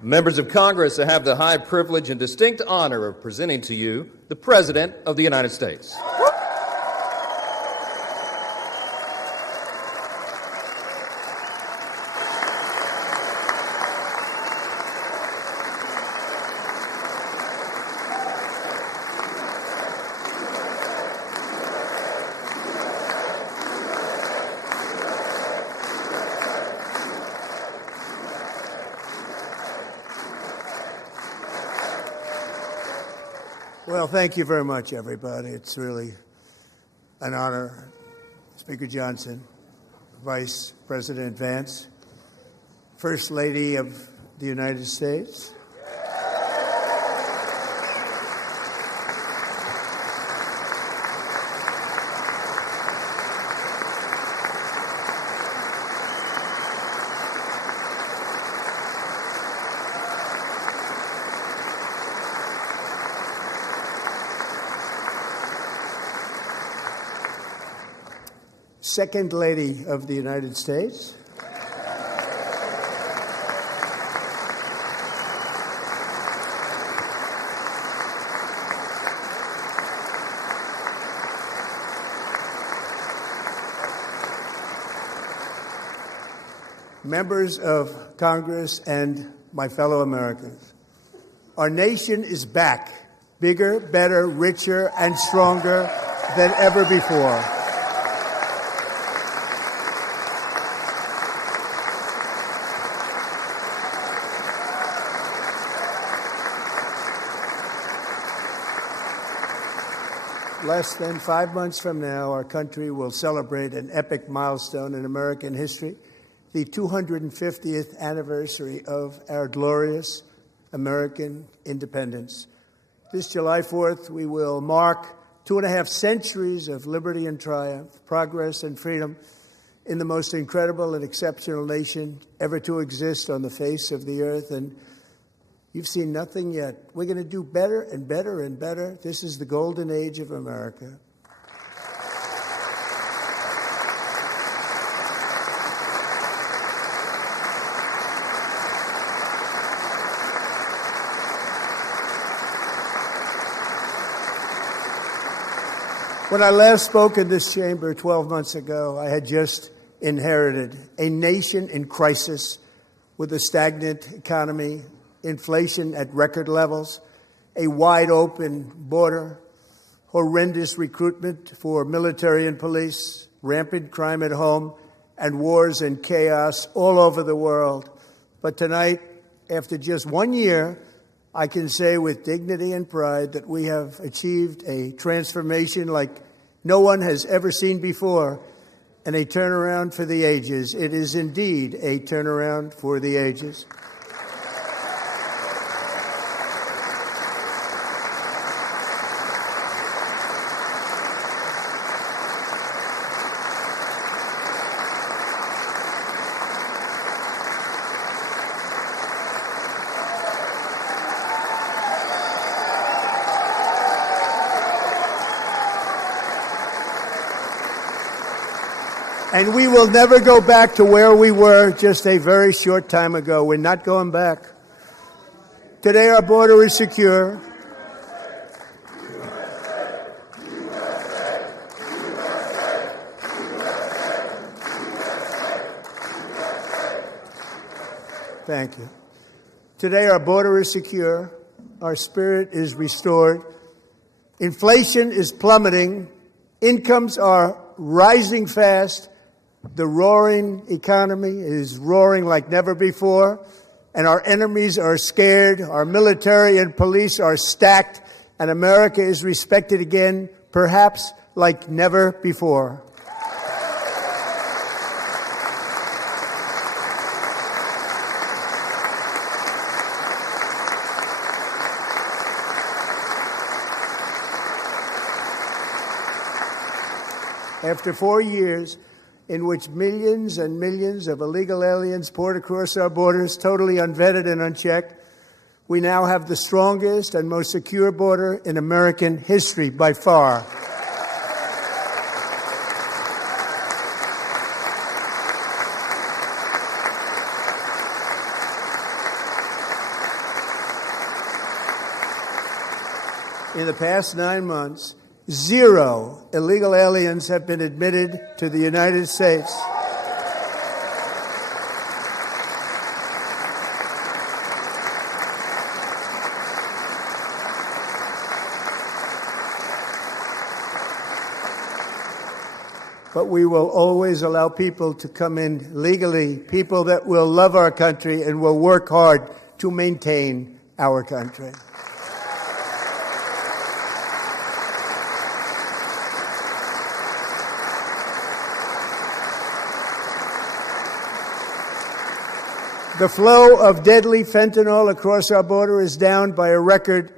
Members of Congress, I have the high privilege and distinct honor of presenting to you the President of the United States. Well, thank you very much, everybody. It's really an honor. Speaker Johnson, Vice President Vance, First Lady of the United States. Second Lady of the United States. Members of Congress and my fellow Americans, our nation is back, bigger, better, richer, and stronger than ever before. Less than 5 months from now, our country will celebrate an epic milestone in American history, the 250th anniversary of our glorious American independence. This July 4th, we will mark 2.5 centuries of liberty and triumph, progress and freedom in the most incredible and exceptional nation ever to exist on the face of the earth. And you've seen nothing yet. We're going to do better and better and better. This is the golden age of America. When I last spoke in this chamber 12 months ago, I had just inherited a nation in crisis with a stagnant economy, inflation at record levels, a wide-open border, horrendous recruitment for military and police, rampant crime at home, and wars and chaos all over the world. But tonight, after just 1 year, I can say with dignity and pride that we have achieved a transformation like no one has ever seen before, and a turnaround for the ages. It is indeed a turnaround for the ages. And we will never go back to where we were just a very short time ago. We're not going back. Today, our border is secure. Thank you. Today, our border is secure. Our spirit is restored. Inflation is plummeting. Incomes are rising fast. The roaring economy is roaring like never before, and our enemies are scared. Our military and police are stacked, and America is respected again, perhaps like never before. After 4 years in which millions and millions of illegal aliens poured across our borders, totally unvetted and unchecked, we now have the strongest and most secure border in American history by far. In the past 9 months, 0 illegal aliens have been admitted to the United States. But we will always allow people to come in legally, people that will love our country and will work hard to maintain our country. The flow of deadly fentanyl across our border is down by a record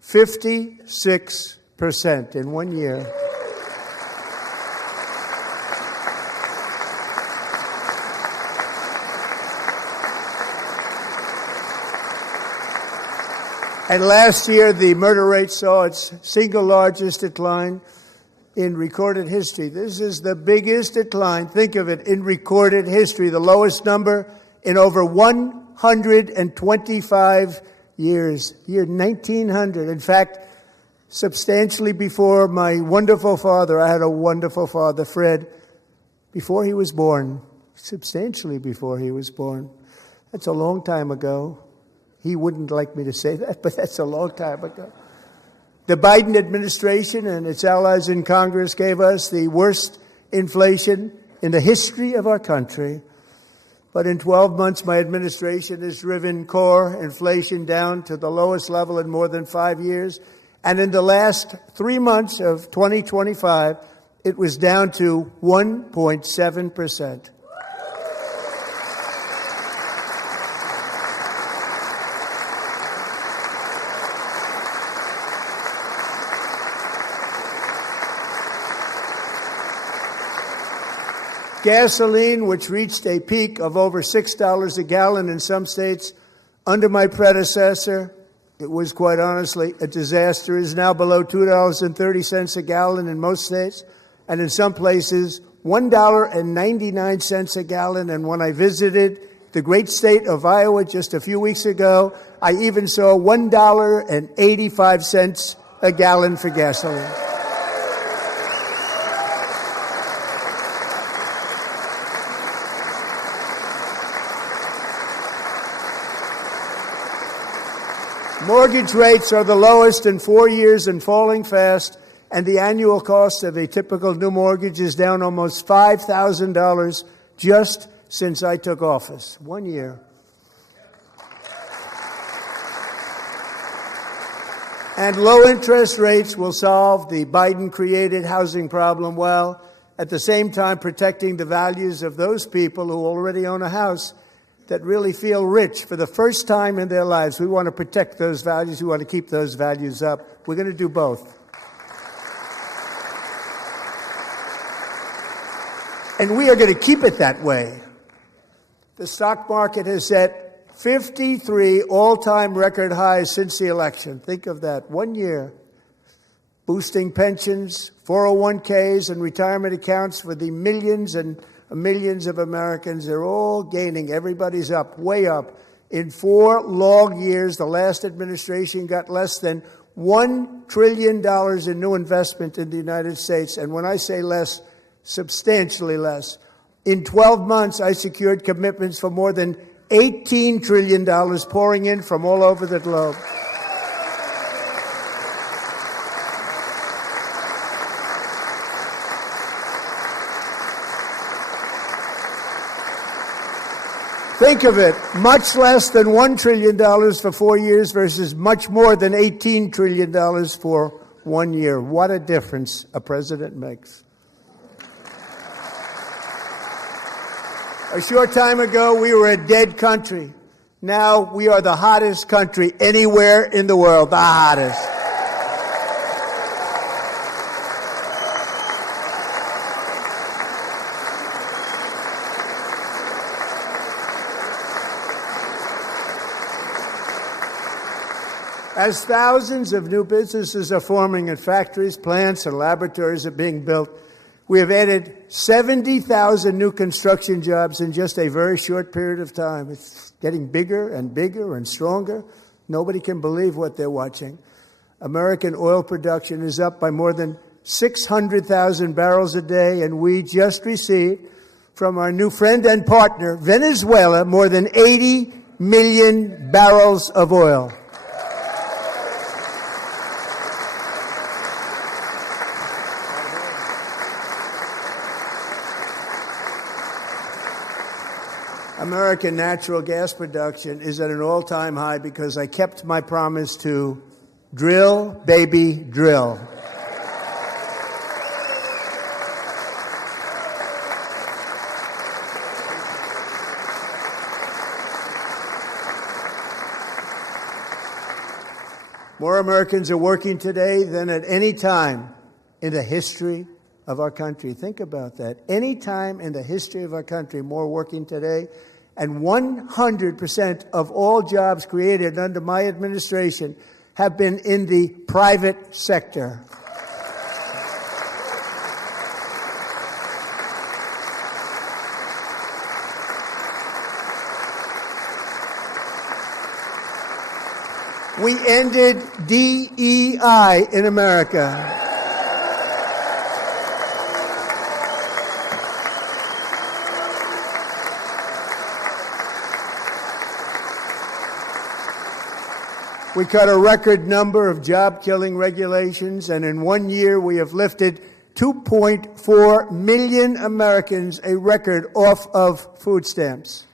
56% in 1 year. And last year, the murder rate saw its single largest decline in recorded history. This is the biggest decline, think of it, in recorded history, the lowest number in over 125 years, year 1900. In fact, substantially before my wonderful father, I had a wonderful father, Fred, before he was born, substantially before he was born. That's a long time ago. He wouldn't like me to say that, but that's a long time ago. The Biden administration and its allies in Congress gave us the worst inflation in the history of our country. But in 12 months, my administration has driven core inflation down to the lowest level in more than 5 years. And in the last 3 months of 2025, it was down to 1.7%. Gasoline, which reached a peak of over $6 a gallon in some states under my predecessor, it was quite honestly a disaster, is now below $2.30 a gallon in most states, and in some places, $1.99 a gallon. And when I visited the great state of Iowa just a few weeks ago, I even saw $1.85 a gallon for gasoline. Mortgage rates are the lowest in 4 years and falling fast, and the annual cost of a typical new mortgage is down almost $5,000 just since I took office. 1 year. And low interest rates will solve the Biden-created housing problem while at the same time protecting the values of those people who already own a house that really feel rich for the first time in their lives. We want to protect those values. We want to keep those values up. We're going to do both. And we are going to keep it that way. The stock market has set 53 all-time record highs since the election. Think of that. 1 year. Boosting pensions, 401ks, and retirement accounts for the millions and millions of Americans. They're all gaining. Everybody's up, way up. In 4 long years, the last administration got less than $1 trillion in new investment in the United States. And when I say less, substantially less. In 12 months, I secured commitments for more than $18 trillion pouring in from all over the globe. Think of it, much less than $1 trillion for 4 years versus much more than $18 trillion for 1 year. What a difference a president makes. A short time ago, we were a dead country. Now we are the hottest country anywhere in the world, the hottest. As thousands of new businesses are forming and factories, plants, and laboratories are being built, we have added 70,000 new construction jobs in just a very short period of time. It's getting bigger and bigger and stronger. Nobody can believe what they're watching. American oil production is up by more than 600,000 barrels a day, and we just received from our new friend and partner, Venezuela, more than 80 million barrels of oil. American natural gas production is at an all-time high because I kept my promise to drill, baby, drill. More Americans are working today than at any time in the history of our country. Think about that. Any time in the history of our country, more working today. And 100% of all jobs created under my administration have been in the private sector. We ended DEI in America. We cut a record number of job-killing regulations, and in 1 year we have lifted 2.4 million Americans, a record, off of food stamps.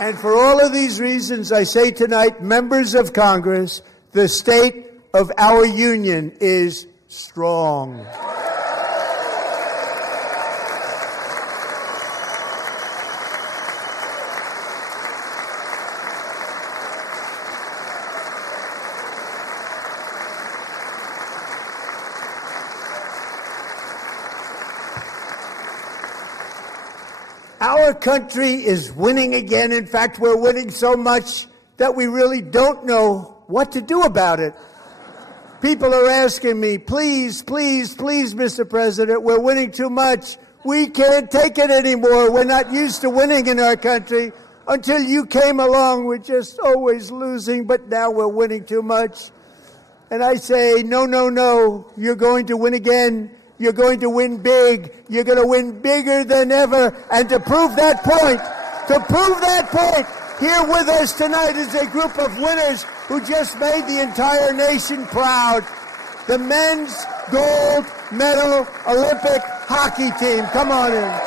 And for all of these reasons, I say tonight, members of Congress, the state of our union is strong. Our country is winning again. In fact, we're winning so much that we really don't know what to do about it. People are asking me, please, please, please, Mr. President, we're winning too much. We can't take it anymore. We're not used to winning in our country. Until you came along, we're just always losing, but now we're winning too much. And I say, no, no, no, you're going to win again. You're going to win big. You're going to win bigger than ever. And to prove that point, here with us tonight is a group of winners who just made the entire nation proud. The men's gold medal Olympic hockey team. Come on in.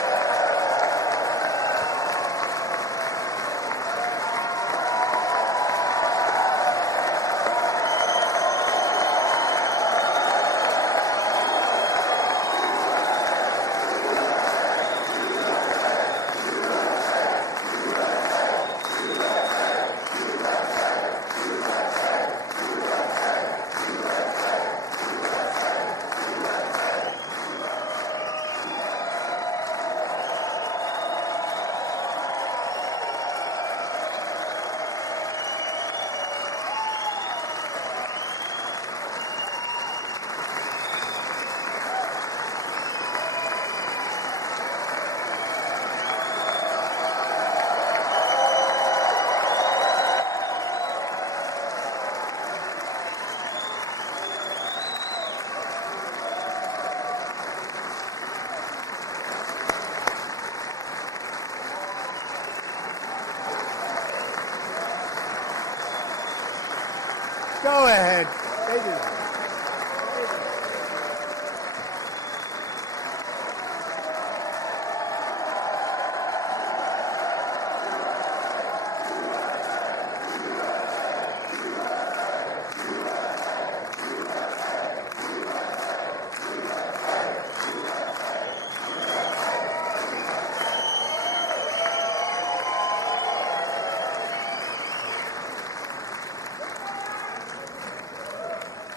Go ahead.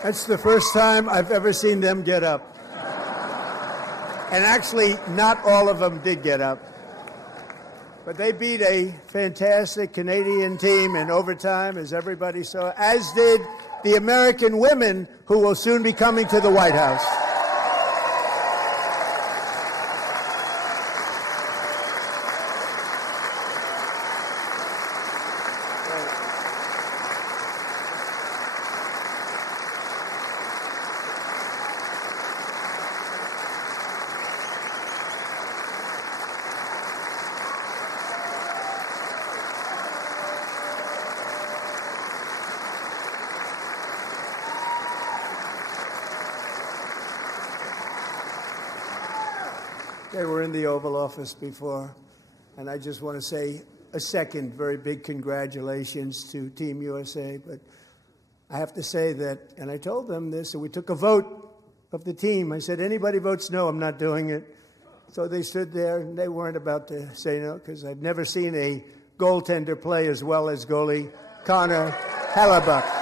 That's the first time I've ever seen them get up. And actually, not all of them did get up. But they beat a fantastic Canadian team in overtime, as everybody saw, as did the American women who will soon be coming to the White House. They were in the Oval Office before. And I just want to say a second very big congratulations to Team USA. But I have to say that, and I told them this, and we took a vote of the team. I said, anybody votes no, I'm not doing it. So they stood there, and they weren't about to say no, because I've never seen a goaltender play as well as goalie Connor Hellebuck.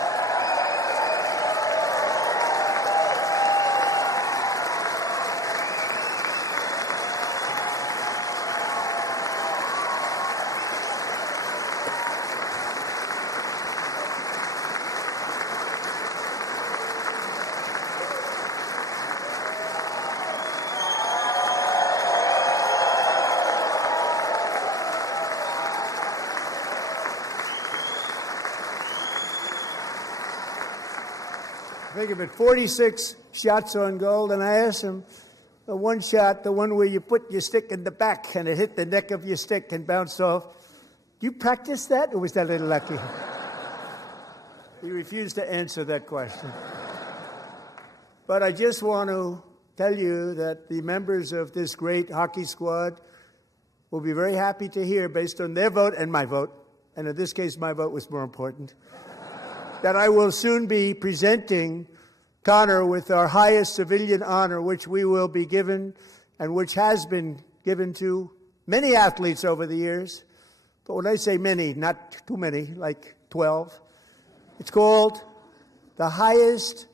Think of it, 46 shots on goal, and I asked him, the one shot, the one where you put your stick in the back and it hit the neck of your stick and bounced off, do you practice that, or was that a little lucky? He refused to answer that question. But I just want to tell you that the members of this great hockey squad will be very happy to hear, based on their vote and my vote, and in this case my vote was more important, that I will soon be presenting Connor with our highest civilian honor, which we will be given and which has been given to many athletes over the years. But when I say many, not too many, like 12, it's called the highest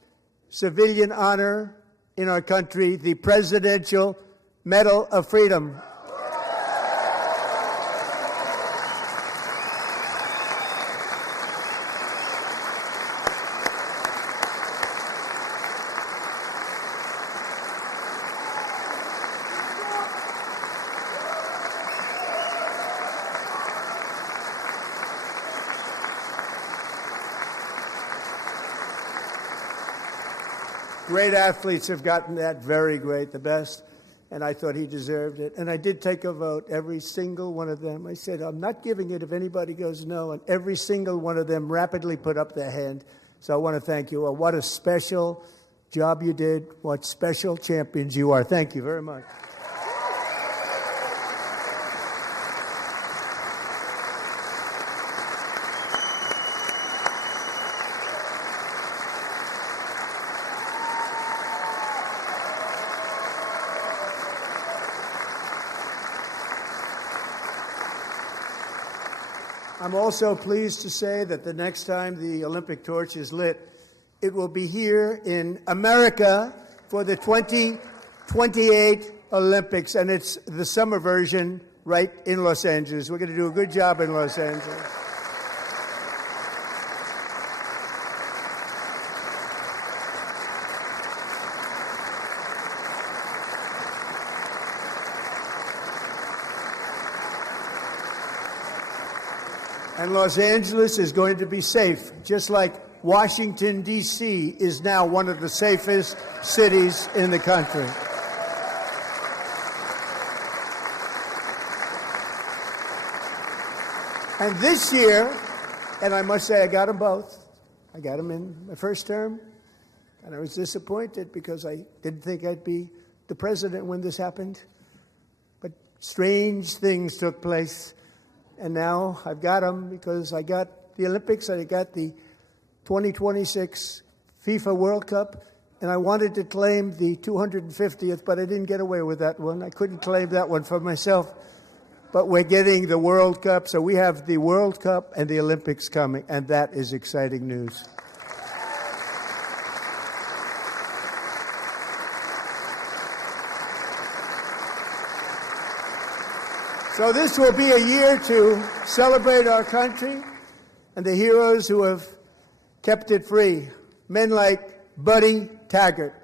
civilian honor in our country, the Presidential Medal of Freedom. Great athletes have gotten that, very great, the best, and I thought he deserved it. And I did take a vote, every single one of them. I said, I'm not giving it if anybody goes no, and every single one of them rapidly put up their hand. So I want to thank you. Well, what a special job you did. What special champions you are. Thank you very much. I'm also pleased to say that the next time the Olympic torch is lit, it will be here in America for the 2028 Olympics, and it's the summer version right in Los Angeles. We're going to do a good job in Los Angeles. And Los Angeles is going to be safe, just like Washington, D.C. is now one of the safest cities in the country. And this year, and I must say I got them both. I got them in my first term, and I was disappointed because I didn't think I'd be the president when this happened. But strange things took place. And now I've got them because I got the Olympics and I got the 2026 FIFA World Cup, and I wanted to claim the 250th, but I didn't get away with that one. I couldn't claim that one for myself. But we're getting the World Cup, so we have the World Cup and the Olympics coming, and that is exciting news. So this will be a year to celebrate our country and the heroes who have kept it free. Men like Buddy Taggart.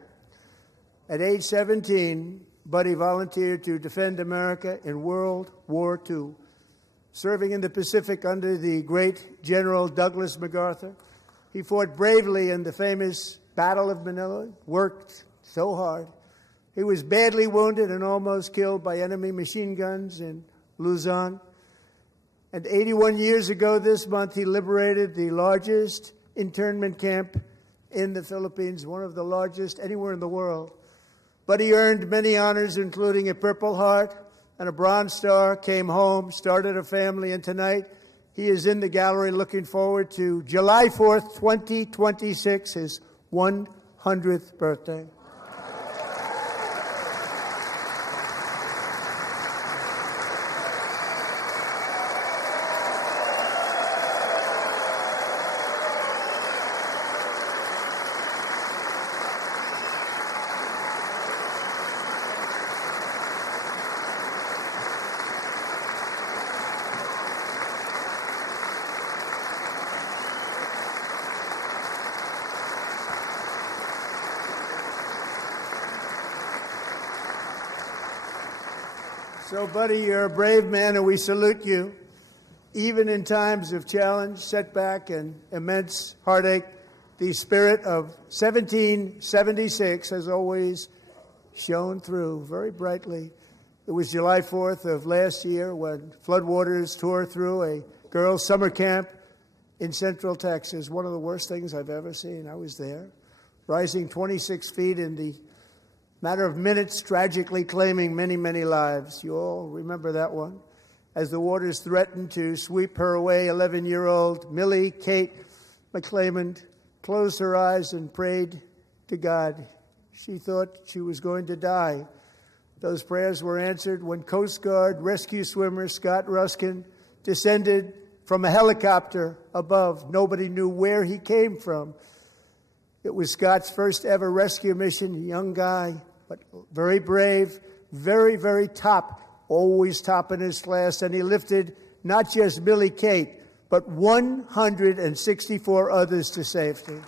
At age 17, Buddy volunteered to defend America in World War II, serving in the Pacific under the great General Douglas MacArthur. He fought bravely in the famous Battle of Manila, worked so hard. He was badly wounded and almost killed by enemy machine guns in Luzon. And 81 years ago this month, he liberated the largest internment camp in the Philippines, one of the largest anywhere in the world. Buddy earned many honors, including a Purple Heart and a Bronze Star, came home, started a family, and tonight he is in the gallery looking forward to July 4th, 2026, his 100th birthday. So, buddy, you're a brave man, and we salute you. Even in times of challenge, setback, and immense heartache, the spirit of 1776 has always shone through very brightly. It was July 4th of last year when floodwaters tore through a girls' summer camp in Central Texas, one of the worst things I've ever seen. I was there, rising 26 feet in the matter of minutes, tragically claiming many, many lives. You all remember that one. As the waters threatened to sweep her away, 11-year-old Millie Kate McClelland closed her eyes and prayed to God. She thought she was going to die. Those prayers were answered when Coast Guard rescue swimmer Scott Ruskin descended from a helicopter above. Nobody knew where he came from. It was Scott's first ever rescue mission, a young guy, but very brave, very, very top, always top in his class. And he lifted not just Millie Kate, but 164 others to safety.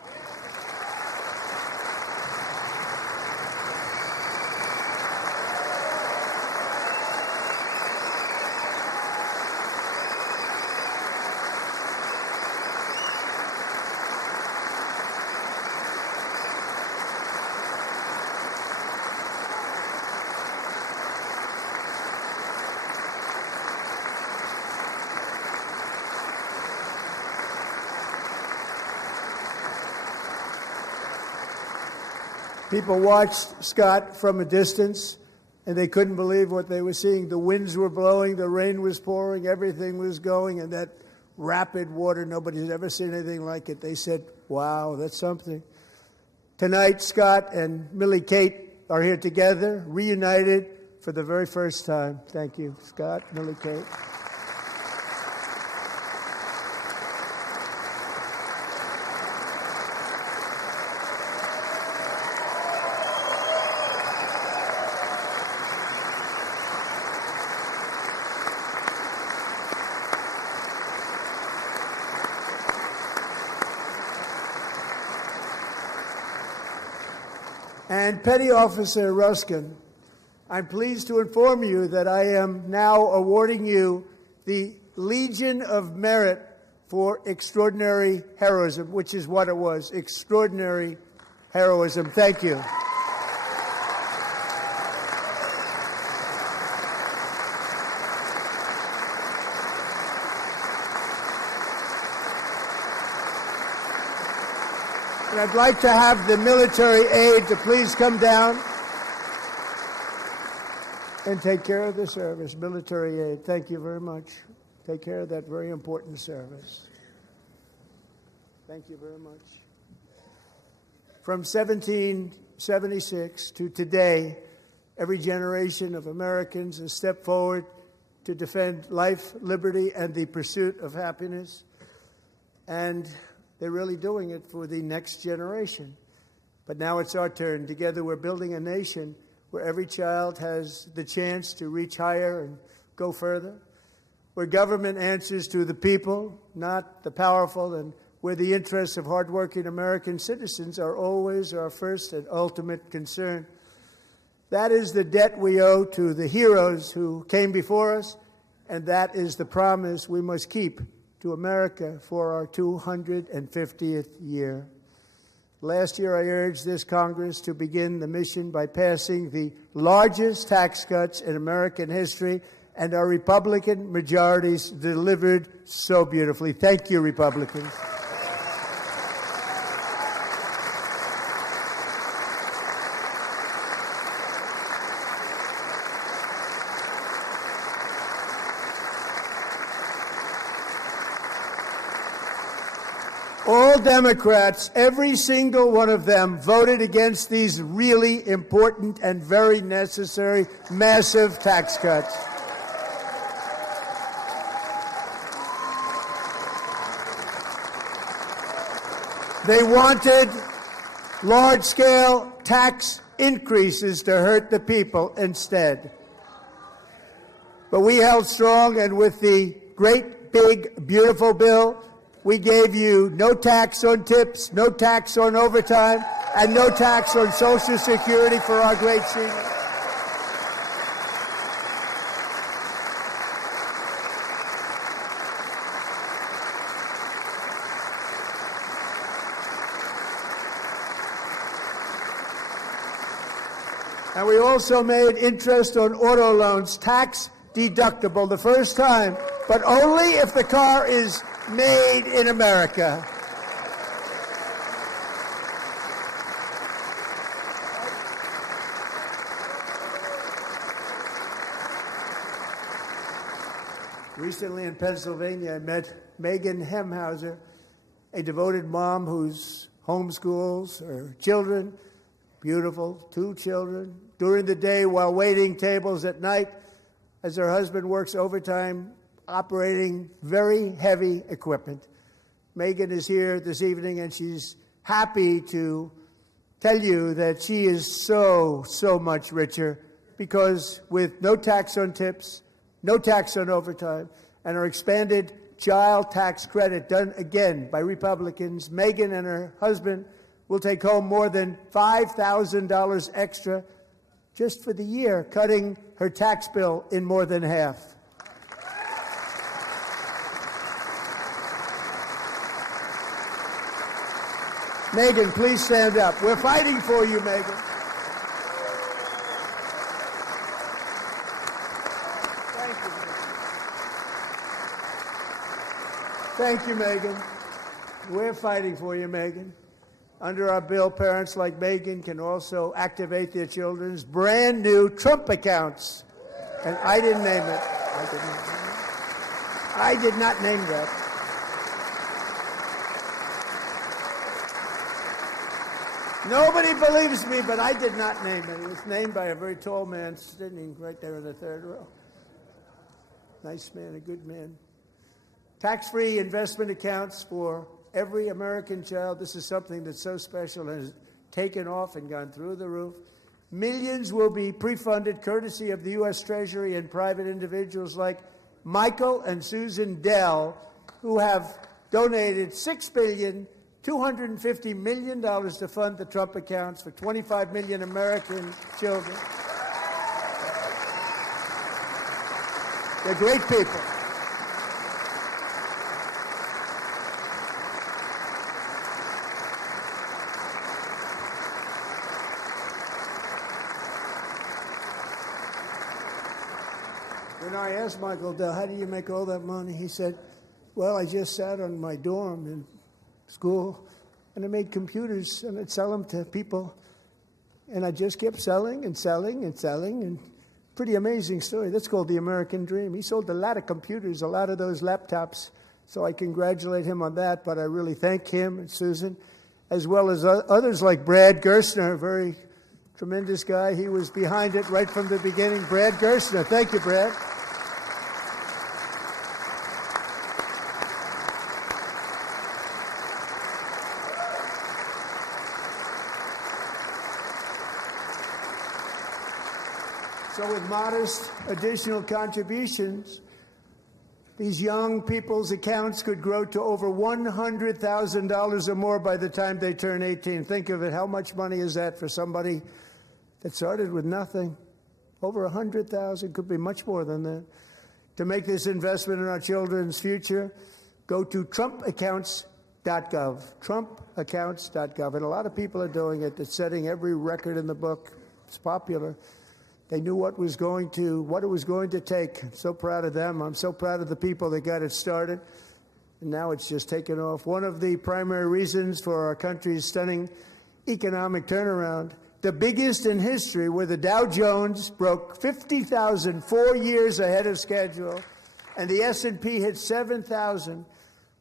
People watched Scott from a distance, and they couldn't believe what they were seeing. The winds were blowing, the rain was pouring, everything was going, and that rapid water, nobody's ever seen anything like it. They said, wow, that's something. Tonight, Scott and Millie Kate are here together, reunited for the very first time. Thank you, Scott, Millie Kate. And Petty Officer Ruskin, I'm pleased to inform you that I am now awarding you the Legion of Merit for extraordinary heroism, which is what it was, extraordinary heroism. Thank you. And I'd like to have the military aide to please come down and take care of the service. Military aide, thank you very much. Take care of that very important service. Thank you very much. From 1776 to today, every generation of Americans has stepped forward to defend life, liberty, and the pursuit of happiness. And they're really doing it for the next generation. But now it's our turn. Together we're building a nation where every child has the chance to reach higher and go further, where government answers to the people, not the powerful, and where the interests of hardworking American citizens are always our first and ultimate concern. That is the debt we owe to the heroes who came before us, and that is the promise we must keep to America for our 250th year. Last year, I urged this Congress to begin the mission by passing the largest tax cuts in American history, and our Republican majorities delivered so beautifully. Thank you, Republicans. All Democrats, every single one of them, voted against these really important and very necessary massive tax cuts. They wanted large-scale tax increases to hurt the people instead. But we held strong, and with the great, big, beautiful bill, we gave you no tax on tips, no tax on overtime, and no tax on Social Security for our great seniors. And we also made interest on auto loans tax deductible the first time, but only if the car is made in America. Recently in Pennsylvania, I met Megan Hemhauser, a devoted mom who's homeschools her children, beautiful, 2 children, during the day while waiting tables at night as her husband works overtime operating very heavy equipment. Megan is here this evening, and she's happy to tell you that she is so much richer because with no tax on tips, no tax on overtime, and her expanded child tax credit done again by Republicans, Megan and her husband will take home more than $5,000 extra just for the year, cutting her tax bill in more than half. Megan, please stand up. We're fighting for you, Megan. Thank you, Megan. We're fighting for you, Megan. Under our bill, parents like Megan can also activate their children's brand new Trump accounts. And I didn't name it. I did not name that. Nobody believes me, but I did not name it. It was named by a very tall man sitting right there in the third row. Nice man, a good man. Tax-free investment accounts for every American child. This is something that's so special and has taken off and gone through the roof. Millions will be pre-funded courtesy of the U.S. Treasury and private individuals like Michael and Susan Dell, who have donated $6.25 billion to fund the Trump accounts for 25 million American children. They're great people. When I asked Michael Dell, how do you make all that money? He said, well, I just sat on my dorm in school, and I made computers, and I'd sell them to people. And I just kept selling and selling and selling, and pretty amazing story. That's called the American dream. He sold a lot of computers, a lot of those laptops, so I congratulate him on that, but I really thank him and Susan, as well as others like Brad Gerstner, a very tremendous guy. He was behind it right from the beginning. Brad Gerstner. Thank you, Brad. So with modest additional contributions, these young people's accounts could grow to over $100,000 or more by the time they turn 18. Think of it. How much money is that for somebody that started with nothing? Over 100,000, could be much more than that. To make this investment in our children's future, go to trumpaccounts.gov, trumpaccounts.gov. And a lot of people are doing it. It's setting every record in the book. It's popular. They knew what it was going to take. I'm so proud of them. I'm so proud of the people that got it started. And now it's just taken off. One of the primary reasons for our country's stunning economic turnaround, the biggest in history, where the Dow Jones broke 50,000 4 years ahead of schedule, and the S&P hit 7,000,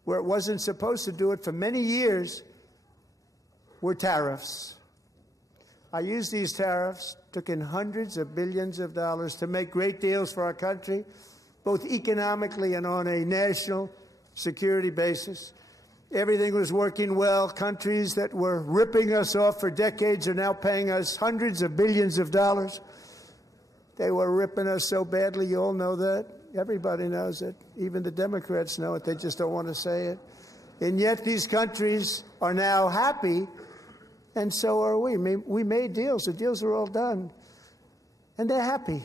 where it wasn't supposed to do it for many years, were tariffs. I used these tariffs, took in hundreds of billions of dollars to make great deals for our country, both economically and on a national security basis. Everything was working well. Countries that were ripping us off for decades are now paying us hundreds of billions of dollars. They were ripping us so badly, you all know that. Everybody knows it. Even the Democrats know it. They just don't want to say it. And yet these countries are now happy, and so are we. We made deals. The deals are all done. And they're happy.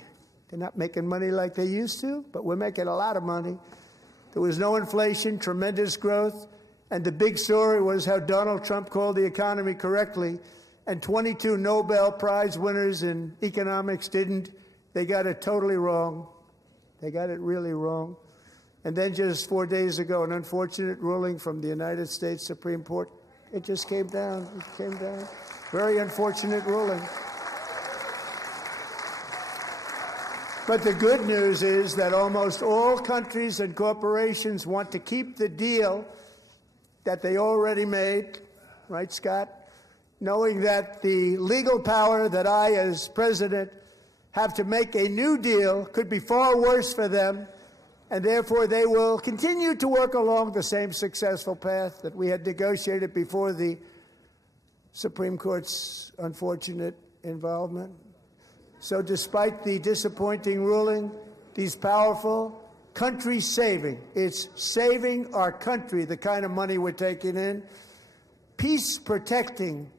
They're not making money like they used to, but we're making a lot of money. There was no inflation, tremendous growth, and the big story was how Donald Trump called the economy correctly, and 22 Nobel Prize winners in economics didn't. They got it totally wrong. They got it really wrong. And then just 4 days ago, an unfortunate ruling from the United States Supreme Court. It just came down. It came down. Very unfortunate ruling. But the good news is that almost all countries and corporations want to keep the deal that they already made, right, Scott? Knowing that the legal power that I, as president, have to make a new deal could be far worse for them, and therefore they will continue to work along the same successful path that we had negotiated before the Supreme Court's unfortunate involvement. So despite the disappointing ruling, these powerful, country-saving, it's saving our country, the kind of money we're taking in, peace-protecting.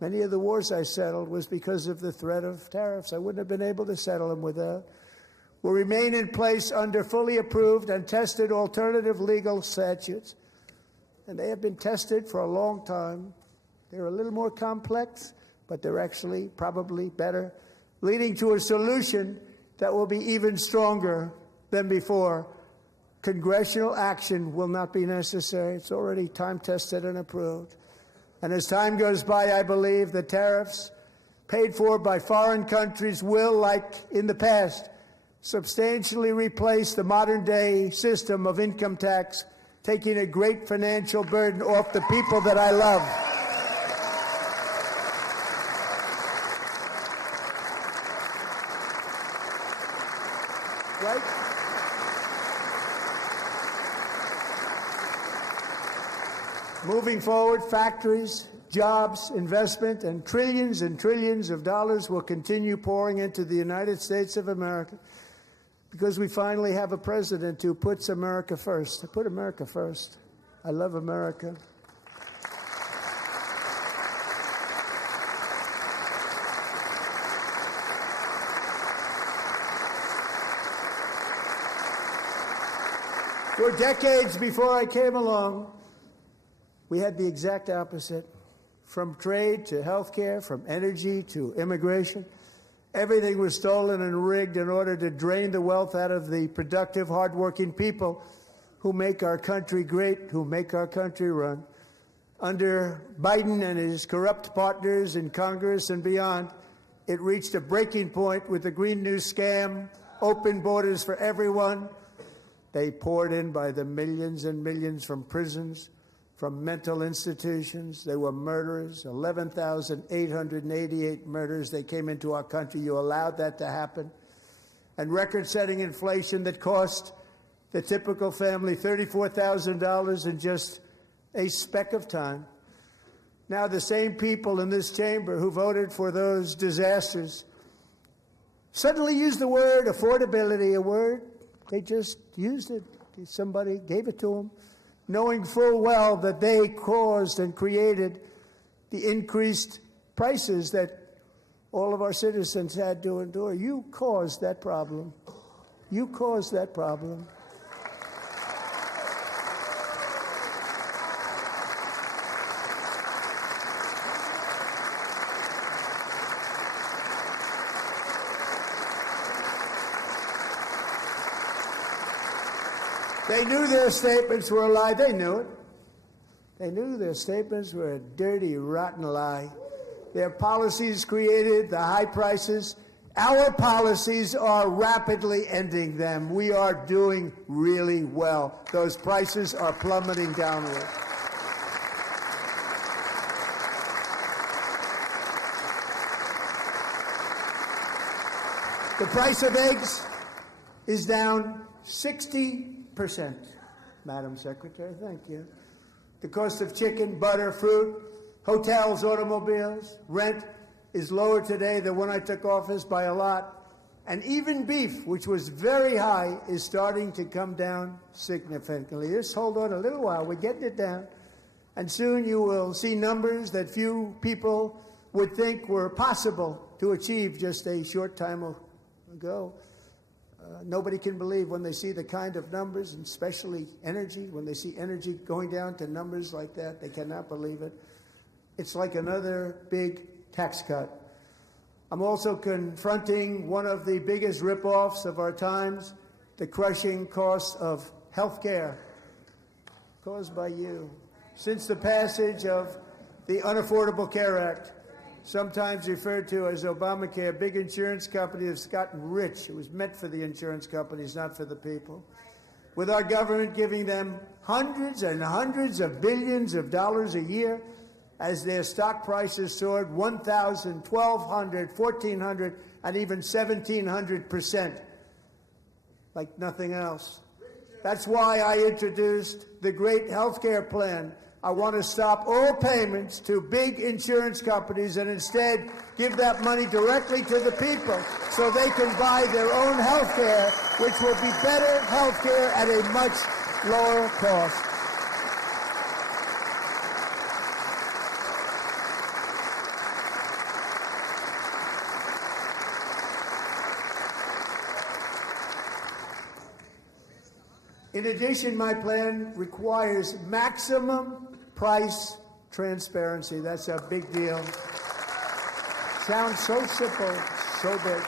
Many of the wars I settled was because of the threat of tariffs. I wouldn't have been able to settle them without. Will remain in place under fully approved and tested alternative legal statutes. And they have been tested for a long time. They're a little more complex, but they're actually probably better, leading to a solution that will be even stronger than before. Congressional action will not be necessary. It's already time-tested and approved. And as time goes by, I believe the tariffs paid for by foreign countries will, like in the past, substantially replace the modern-day system of income tax, taking a great financial burden off the people that I love. Right? Moving forward, factories, jobs, investment, and trillions of dollars will continue pouring into the United States of America because we finally have a president who puts America first. I put America first. I love America. For decades before I came along, we had the exact opposite. From trade to health care, from energy to immigration, everything was stolen and rigged in order to drain the wealth out of the productive, hardworking people who make our country great, who make our country run. Under Biden and his corrupt partners in Congress and beyond, it reached a breaking point with the Green New scam, open borders for everyone. They poured in by the millions and millions from prisons, from mental institutions. They were murderers, 11,888 murders. They came into our country. You allowed that to happen. And record-setting inflation that cost the typical family $34,000 in just a speck of time. Now the same people in this chamber who voted for those disasters suddenly use the word affordability, a word. They just used it. Somebody gave it to them, knowing full well that they caused and created the increased prices that all of our citizens had to endure. You caused that problem. You caused that problem. They knew their statements were a lie. They knew it. They knew their statements were a dirty, rotten lie. Their policies created the high prices Our policies are rapidly ending them. We are doing really well. Those prices are plummeting downward. The price of eggs is down 60%. Madam Secretary, thank you. The cost of chicken, butter, fruit, hotels, automobiles, rent is lower today than when I took office by a lot. And even beef, which was very high, is starting to come down significantly. Just hold on a little while. We're getting it down. And soon you will see numbers that few people would think were possible to achieve just a short time ago. Nobody can believe when they see the kind of numbers, and especially energy, when they see energy going down to numbers like that, they cannot believe it. It's like another big tax cut. I'm also confronting one of the biggest ripoffs of our times, the crushing cost of health care caused by you. Since the passage of the Unaffordable Care Act, sometimes referred to as Obamacare, big insurance companies have gotten rich. It was meant for the insurance companies, not for the people. With our government giving them hundreds and hundreds of billions of dollars a year as their stock prices soared 1,000, 1,200, 1,400, and even 1,700%, like nothing else. That's why I introduced the great health care plan. I want to stop all payments to big insurance companies and instead give that money directly to the people so they can buy their own health care, which will be better health care at a much lower cost. In addition, my plan requires maximum price transparency. That's a big deal. Sounds so simple, so big.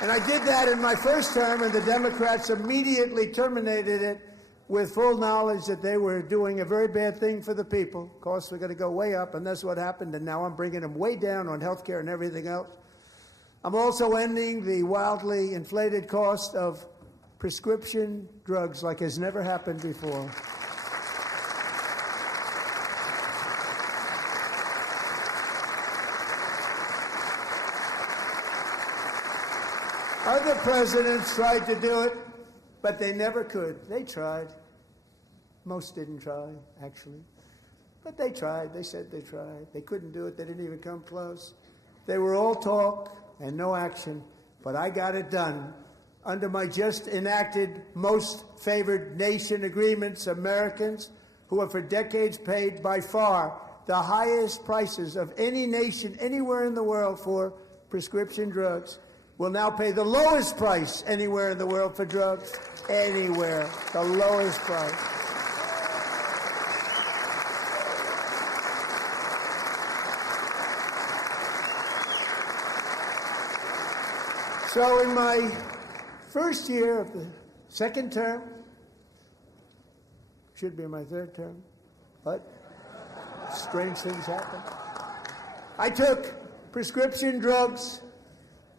And I did that in my first term, and the Democrats immediately terminated it with full knowledge that they were doing a very bad thing for the people. Costs were going to go way up, and that's what happened, and now I'm bringing them way down on health care and everything else. I'm also ending the wildly inflated cost of prescription drugs like has never happened before. Other presidents tried to do it, but they never could. They tried. Most didn't try, actually. But they tried. They said they tried. They couldn't do it. They didn't even come close. They were all talk and no action, but I got it done. Under my just enacted most favored nation agreements, Americans who have for decades paid by far the highest prices of any nation anywhere in the world for prescription drugs will now pay the lowest price anywhere in the world for drugs. Anywhere. The lowest price. So in my first year of the second term, should be my third term, but strange things happen. I took prescription drugs,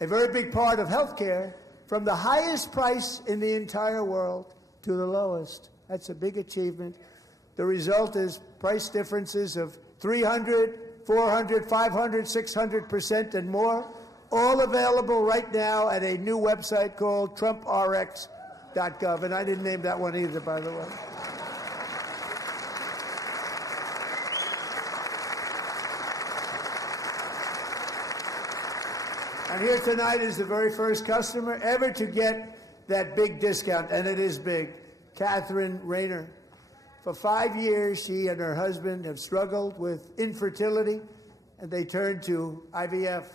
a very big part of health care, from the highest price in the entire world to the lowest. That's a big achievement. The result is price differences of 300, 400, 500, 600% and more, all available right now at a new website called TrumpRx.gov. And I didn't name that one either, by the way. And here tonight is the very first customer ever to get that big discount, and it is big, Catherine Rayner. For 5 years, she and her husband have struggled with infertility, and they turned to IVF.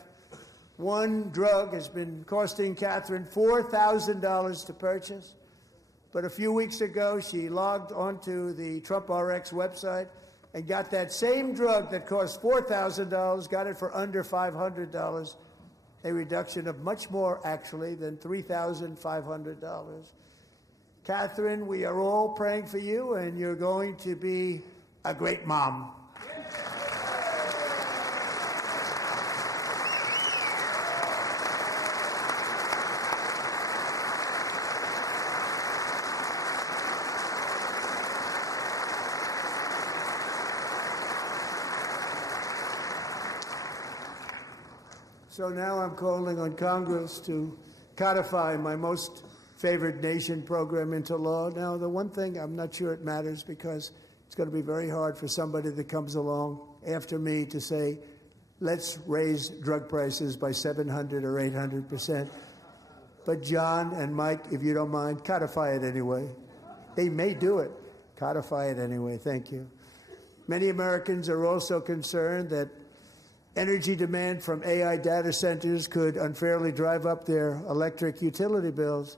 One drug has been costing Catherine $4,000 to purchase, but a few weeks ago, she logged onto the TrumpRx website and got that same drug that cost $4,000, got it for under $500. A reduction of much more, actually, than $3,500. Catherine, we are all praying for you, and you're going to be a great mom. So now I'm calling on Congress to codify my most favored nation program into law. Now, the one thing, I'm not sure it matters because it's going to be very hard for somebody that comes along after me to say, let's raise drug prices by 700 or 800%. But John and Mike, if you don't mind, codify it anyway. They may do it. Codify it anyway. Thank you. Many Americans are also concerned that energy demand from AI data centers could unfairly drive up their electric utility bills.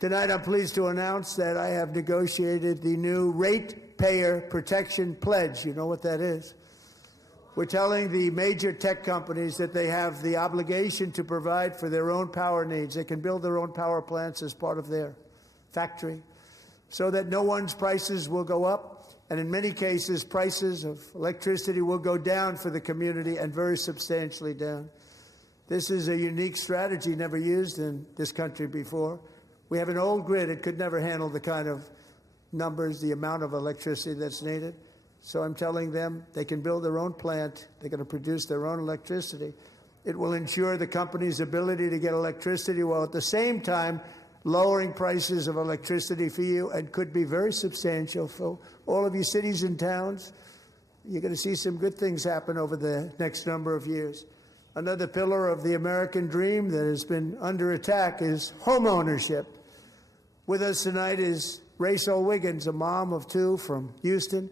Tonight, I'm pleased to announce that I have negotiated the new Ratepayer Protection Pledge. You know what that is? We're telling the major tech companies that they have the obligation to provide for their own power needs. They can build their own power plants as part of their factory so that no one's prices will go up. And in many cases, prices of electricity will go down for the community and very substantially down. This is a unique strategy never used in this country before. We have an old grid. It could never handle the kind of numbers, the amount of electricity that's needed. So I'm telling them they can build their own plant. They're going to produce their own electricity. It will ensure the company's ability to get electricity while at the same time lowering prices of electricity for you, and could be very substantial for all of you cities and towns. You're going to see some good things happen over the next number of years. Another pillar of the American dream that has been under attack is home ownership. With us tonight is Rachel Wiggins, a mom of two from Houston.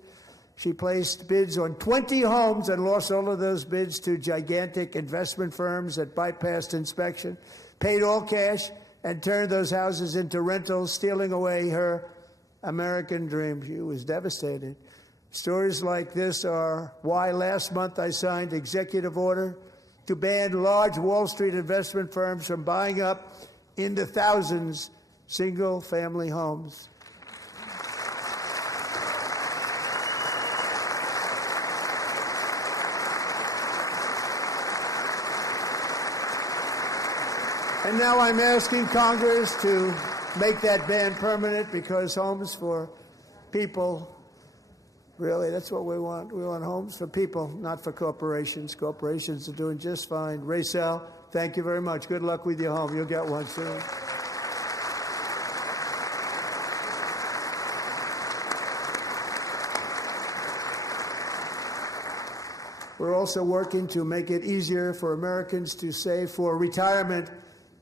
She placed bids on 20 homes and lost all of those bids to gigantic investment firms that bypassed inspection, paid all cash, and turned those houses into rentals, stealing away her American dream. She was devastated. Stories like this are why last month I signed executive order to ban large Wall Street investment firms from buying up into thousands single-family homes. And now I'm asking Congress to make that ban permanent, because homes for people, really, that's what we want. We want homes for people, not for corporations. Corporations are doing just fine. Rachel, thank you very much. Good luck with your home. You'll get one soon. We're also working to make it easier for Americans to save for retirement.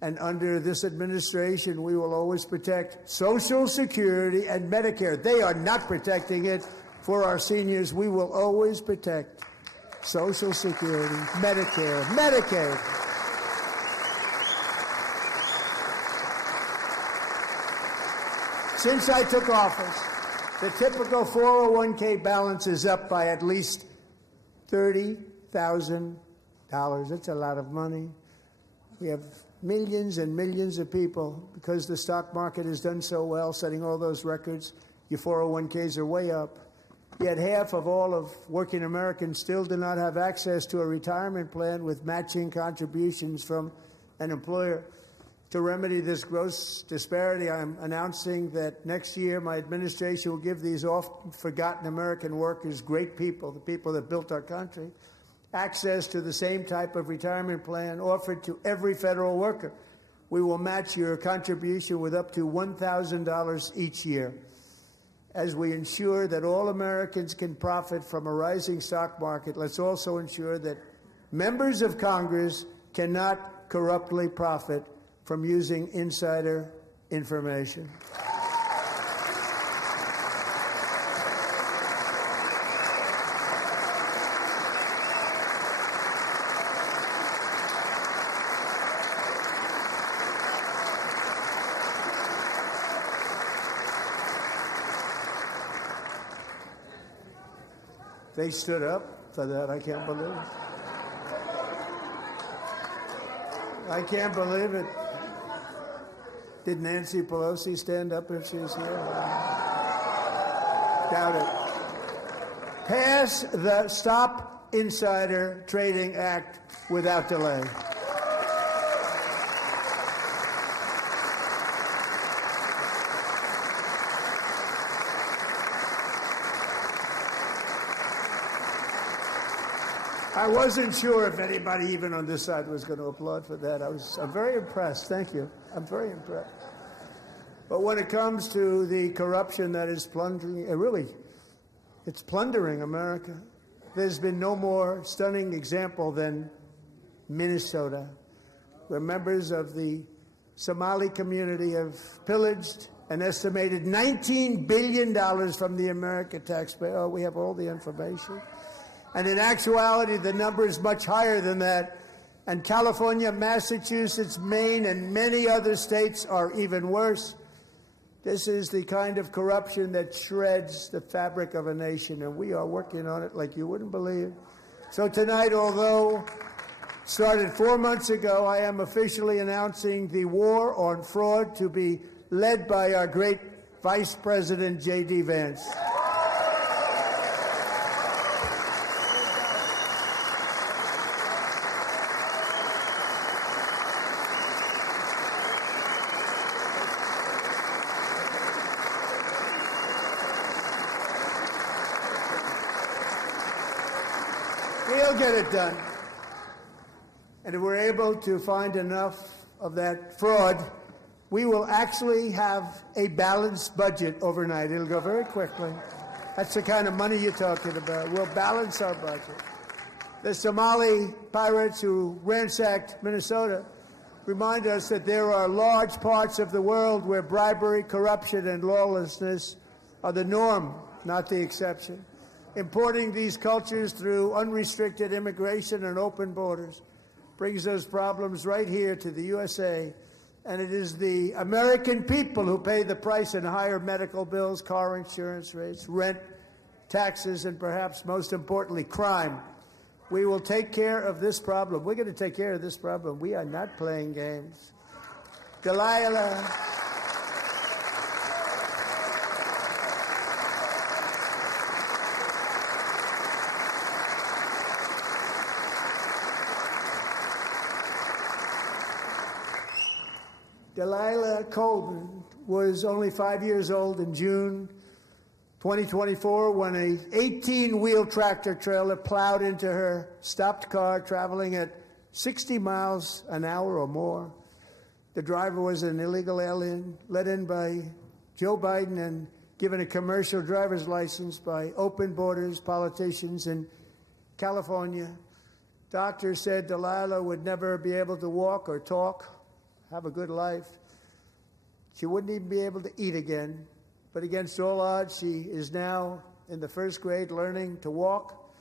And under this administration, we will always protect Social Security and Medicare. They are not protecting it for our seniors. We will always protect Social Security, Medicare, Medicaid. Since I took office, the typical 401k balance is up by at least $30,000. That's a lot of money. We have millions and millions of people, because the stock market has done so well, setting all those records. Your 401ks are way up. Yet half of all of working Americans still do not have access to a retirement plan with matching contributions from an employer. To remedy this gross disparity, I'm announcing that next year my administration will give these oft-forgotten American workers, great people, the people that built our country, access to the same type of retirement plan offered to every federal worker. We will match your contribution with up to $1,000 each year. As we ensure that all Americans can profit from a rising stock market, let's also ensure that members of Congress cannot corruptly profit from using insider information. They stood up for that. I can't believe it. I can't believe it. Did Nancy Pelosi stand up if she's here? Doubt it. Pass the Stop Insider Trading Act without delay. I wasn't sure if anybody even on this side was going to applaud for that. I'm very impressed. Thank you. I'm very impressed. But when it comes to the corruption that is plundering, it's plundering America. There's been no more stunning example than Minnesota, where members of the Somali community have pillaged an estimated $19 billion from the American taxpayer. Oh, we have all the information. And in actuality, the number is much higher than that. And California, Massachusetts, Maine, and many other states are even worse. This is the kind of corruption that shreds the fabric of a nation, and we are working on it like you wouldn't believe. So tonight, although started 4 months ago, I am officially announcing the war on fraud to be led by our great Vice President J.D. Vance. We'll get it done. And if we're able to find enough of that fraud, we will actually have a balanced budget overnight. It'll go very quickly. That's the kind of money you're talking about. We'll balance our budget. The Somali pirates who ransacked Minnesota remind us that there are large parts of the world where bribery, corruption, and lawlessness are the norm, not the exception. Importing these cultures through unrestricted immigration and open borders brings those problems right here to the USA. And it is the American people who pay the price in higher medical bills, car insurance rates, rent, taxes, and perhaps most importantly, crime. We will take care of this problem. We're going to take care of this problem. We are not playing games. Delilah. Delilah Colvin was only 5 years old in June 2024 when an 18-wheel tractor trailer plowed into her stopped car traveling at 60 miles an hour or more. The driver was an illegal alien let in by Joe Biden and given a commercial driver's license by open borders politicians in California. Doctors said Delilah would never be able to walk or talk, have a good life. She wouldn't even be able to eat again. But against all odds, she is now in the first grade learning to walk.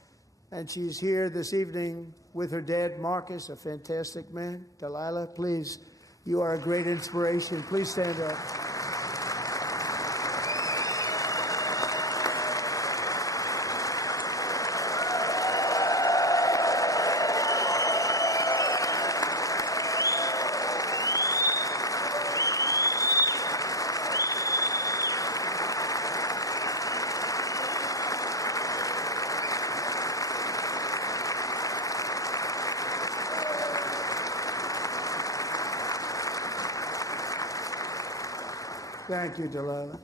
And she's here this evening with her dad, Marcus, a fantastic man. Delilah, please, you are a great inspiration. Please stand up. Thank you, Delilah.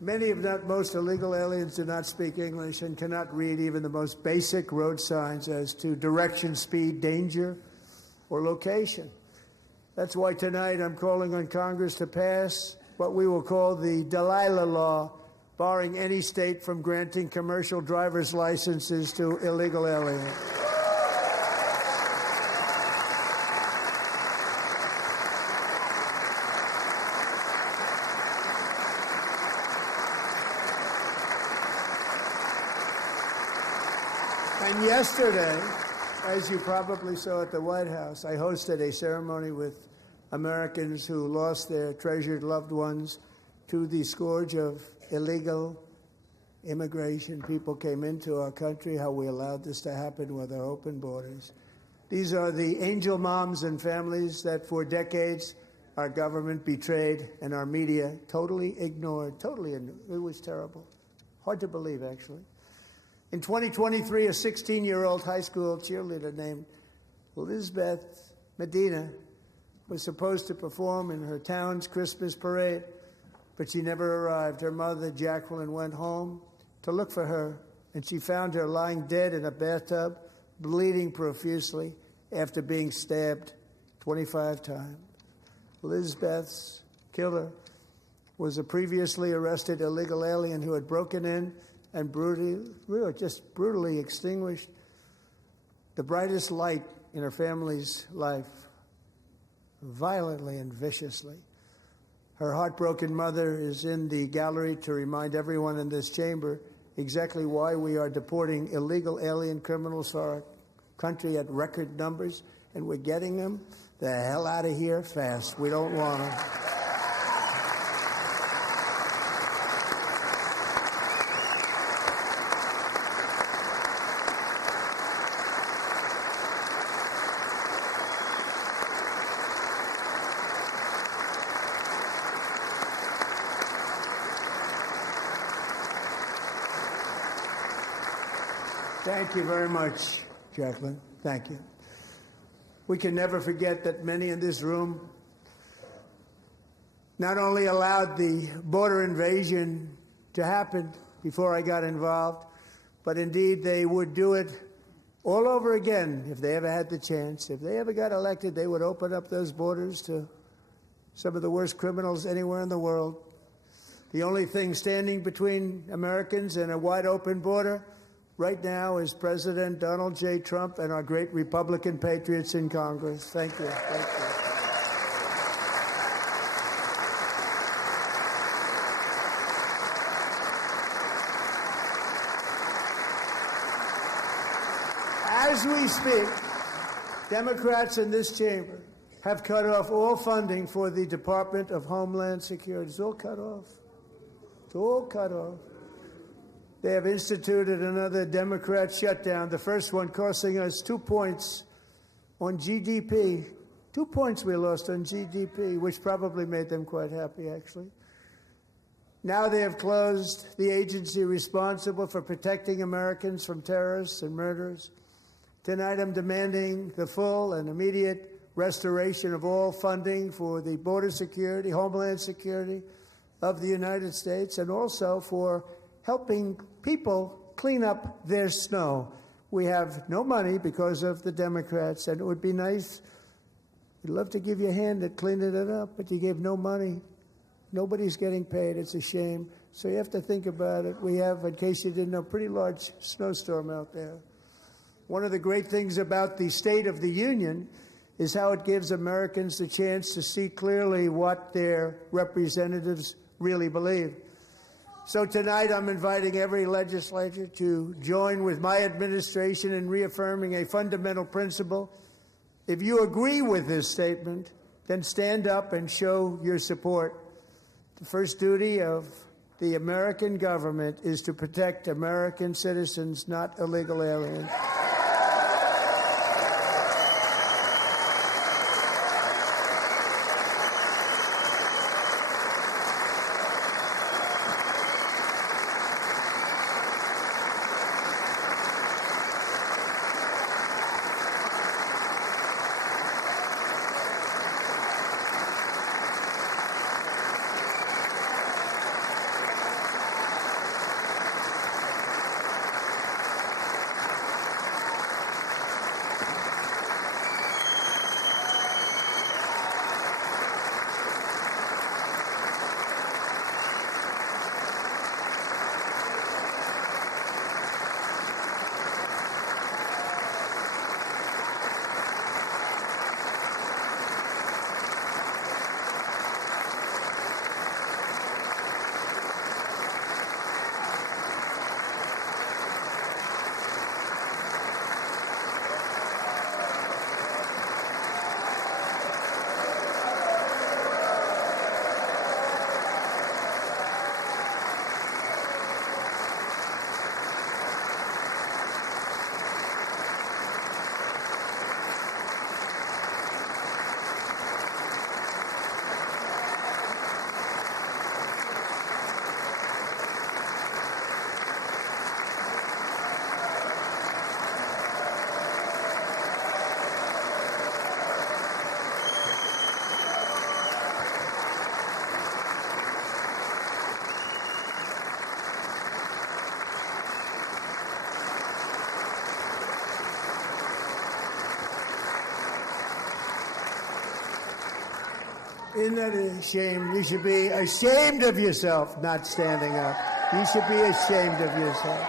Many, if not most, illegal aliens do not speak English and cannot read even the most basic road signs as to direction, speed, danger, or location. That's why tonight I'm calling on Congress to pass what we will call the Delilah Law, barring any state from granting commercial driver's licenses to illegal aliens. And yesterday, as you probably saw at the White House, I hosted a ceremony with Americans who lost their treasured loved ones to the scourge of illegal immigration. People came into our country, how we allowed this to happen with our open borders. These are the angel moms and families that for decades our government betrayed and our media totally ignored. It was terrible. Hard to believe, actually. In 2023, a 16-year-old high school cheerleader named Elizabeth Medina was supposed to perform in her town's Christmas parade, but she never arrived. Her mother, Jacqueline, went home to look for her, and she found her lying dead in a bathtub, bleeding profusely after being stabbed 25 times. Lisbeth's killer was a previously arrested illegal alien who had broken in and brutally extinguished the brightest light in her family's life, violently and viciously. Her heartbroken mother is in the gallery to remind everyone in this chamber exactly why we are deporting illegal alien criminals to our country at record numbers, and we're getting them the hell out of here fast. We don't want them. Thank you very much, Jacqueline. Thank you. We can never forget that many in this room not only allowed the border invasion to happen before I got involved, but indeed they would do it all over again if they ever had the chance. If they ever got elected, they would open up those borders to some of the worst criminals anywhere in the world. The only thing standing between Americans and a wide open border right now is President Donald J. Trump and our great Republican patriots in Congress. Thank you. Thank you. As we speak, Democrats in this chamber have cut off all funding for the Department of Homeland Security. It's all cut off. It's all cut off. They have instituted another Democrat shutdown, the first one costing us 2 points on GDP. 2 points we lost on GDP, which probably made them quite happy, actually. Now they have closed the agency responsible for protecting Americans from terrorists and murderers. Tonight I'm demanding the full and immediate restoration of all funding for the border security, Homeland Security of the United States, and also for helping people clean up their snow. We have no money because of the Democrats, and it would be nice. We'd love to give you a hand at cleaning it up, but you gave no money. Nobody's getting paid. It's a shame. So you have to think about it. We have, in case you didn't know, a pretty large snowstorm out there. One of the great things about the State of the Union is how it gives Americans the chance to see clearly what their representatives really believe. So tonight I'm inviting every legislator to join with my administration in reaffirming a fundamental principle. If you agree with this statement, then stand up and show your support. The first duty of the American government is to protect American citizens, not illegal aliens. Isn't that a shame? You should be ashamed of yourself not standing up. You should be ashamed of yourself.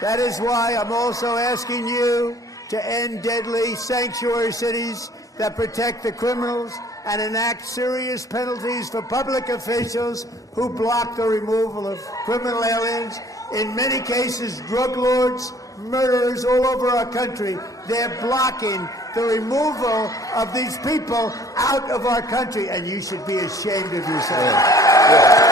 That is why I'm also asking you to end deadly sanctuary cities that protect the criminals and enact serious penalties for public officials who block the removal of criminal aliens. In many cases, drug lords, murderers all over our country, they're blocking the removal of these people out of our country, and you should be ashamed of yourself. Yeah.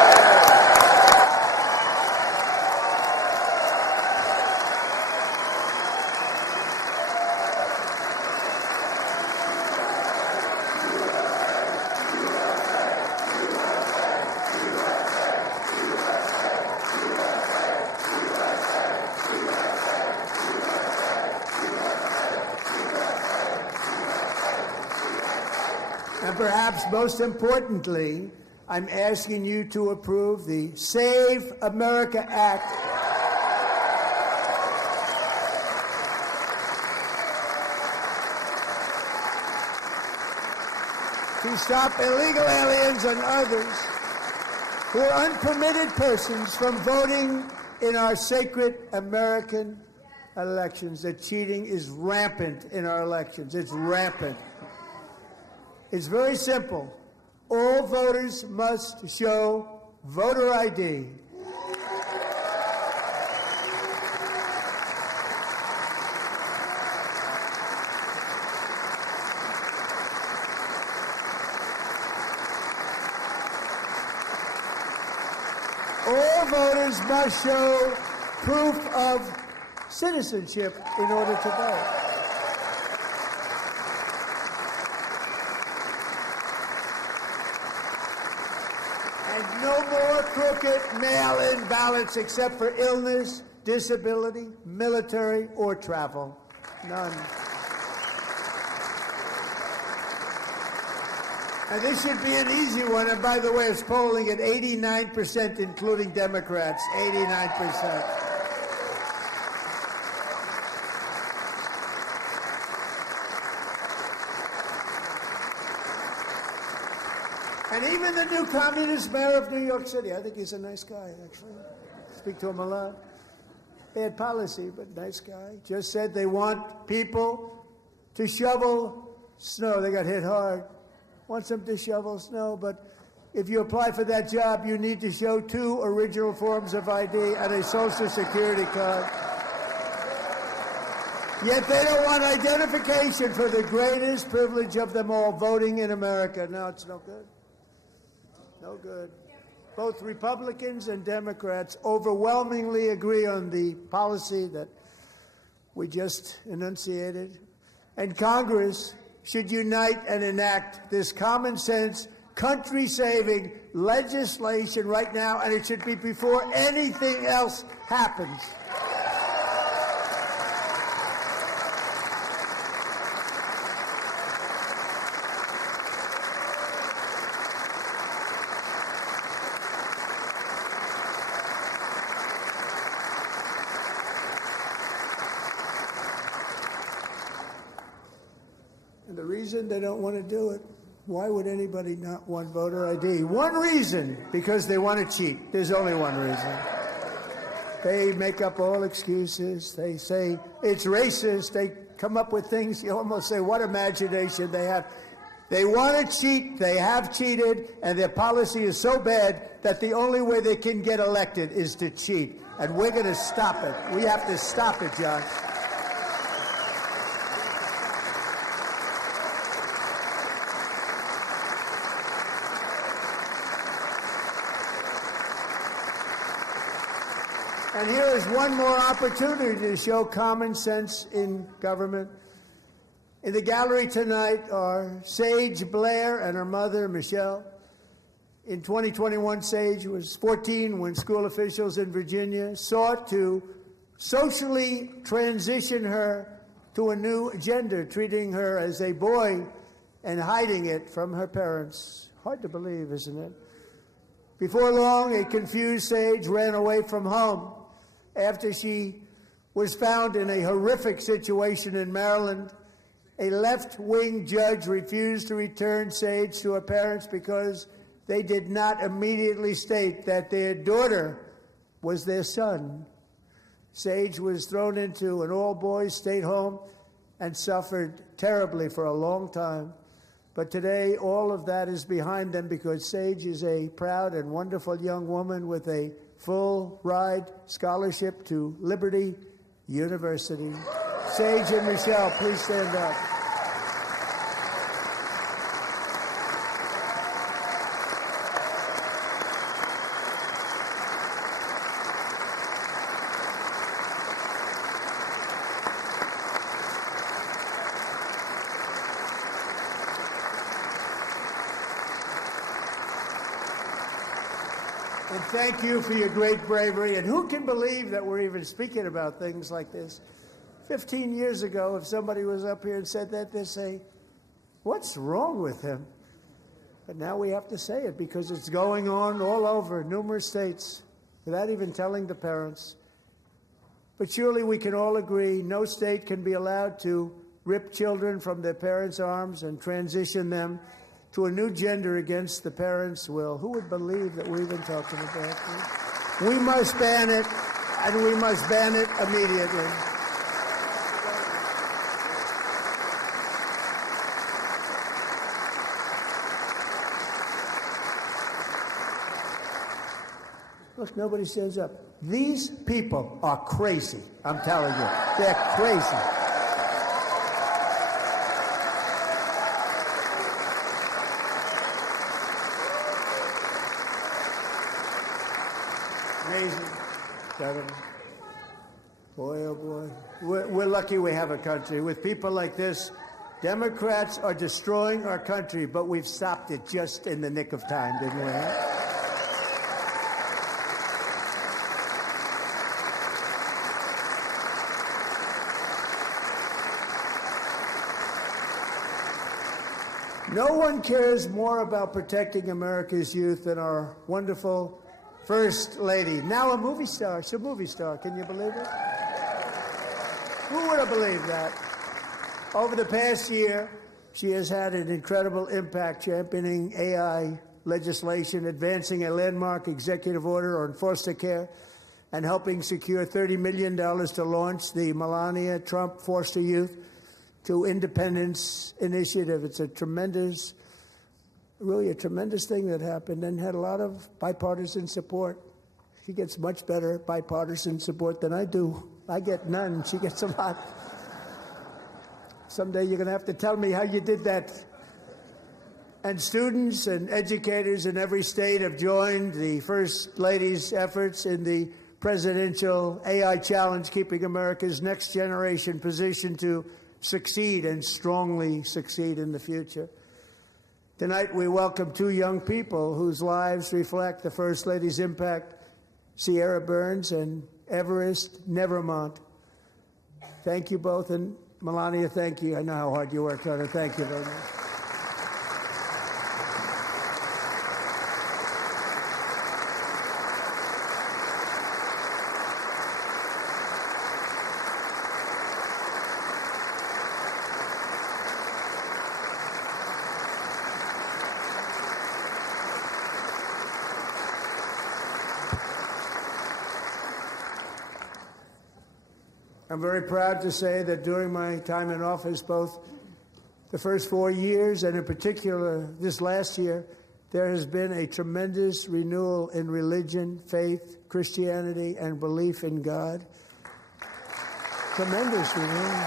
And perhaps most importantly, I'm asking you to approve the Save America Act. To stop illegal aliens and others who are unpermitted persons from voting in our sacred American elections. That cheating is rampant in our elections. It's rampant. It's very simple. All voters must show voter ID. All voters must show proof of citizenship in order to vote. And no more crooked mail-in ballots except for illness, disability, military, or travel. None. And this should be an easy one. And by the way, it's polling at 89%, including Democrats. 89%. And even the new communist mayor of New York City, I think he's a nice guy, actually. Speak to him a lot. Bad policy, but nice guy. Just said they want people to shovel snow. They got hit hard. Wants them to shovel snow, but if you apply for that job, you need to show 2 original forms of ID and a Social Security card. Yet they don't want identification for the greatest privilege of them all, voting in America. No, it's no good. No good. Both Republicans and Democrats overwhelmingly agree on the policy that we just enunciated. And Congress should unite and enact this common sense, country-saving legislation right now, and it should be before anything else happens. And the reason they don't want to do it, why would anybody not want voter ID? One reason, because they want to cheat. There's only one reason. They make up all excuses. They say it's racist. They come up with things you almost say, what imagination they have. They want to cheat. They have cheated. And their policy is so bad that the only way they can get elected is to cheat. And we're going to stop it. We have to stop it, John. And here is one more opportunity to show common sense in government. In the gallery tonight are Sage Blair and her mother, Michelle. In 2021, Sage was 14 when school officials in Virginia sought to socially transition her to a new gender, treating her as a boy and hiding it from her parents. Hard to believe, isn't it? Before long, a confused Sage ran away from home after she was found in a horrific situation in Maryland. A left-wing judge refused to return Sage to her parents because they did not immediately state that their daughter was their son. Sage was thrown into an all-boys state home and suffered terribly for a long time. But today, all of that is behind them because Sage is a proud and wonderful young woman with a full-ride scholarship to Liberty University. Sage and Michelle, please stand up. And thank you for your great bravery. And who can believe that we're even speaking about things like this? 15 years ago, if somebody was up here and said that, they'd say, what's wrong with him? But now we have to say it because it's going on all over numerous states without even telling the parents. But surely we can all agree no state can be allowed to rip children from their parents' arms and transition them to a new gender against the parents' will. Who would believe that we're even talking about this? We must ban it, and we must ban it immediately. Look, nobody stands up. These people are crazy. I'm telling you, they're crazy. Amazing. Boy, oh boy. We're lucky we have a country. With people like this, Democrats are destroying our country, but we've stopped it just in the nick of time, didn't we? No one cares more about protecting America's youth than our wonderful First Lady, now a movie star. She's a movie star. Can you believe it? Who would have believed that? Over the past year, she has had an incredible impact championing AI legislation, advancing a landmark executive order on foster care, and helping secure $30 million to launch the Melania Trump Foster Youth to Independence Initiative. It's really a tremendous thing that happened and had a lot of bipartisan support. She gets much better bipartisan support than I do. I get none. She gets a lot. Someday you're going to have to tell me how you did that. And students and educators in every state have joined the First Lady's efforts in the presidential AI challenge, keeping America's next generation positioned to succeed and strongly succeed in the future. Tonight, we welcome two young people whose lives reflect the First Lady's impact, Sierra Burns and Everest Nevermont. Thank you both, and Melania, thank you. I know how hard you worked on it. Thank you very much. I'm very proud to say that during my time in office, both the first 4 years and in particular this last year, there has been a tremendous renewal in religion, faith, Christianity, and belief in God. Tremendous renewal.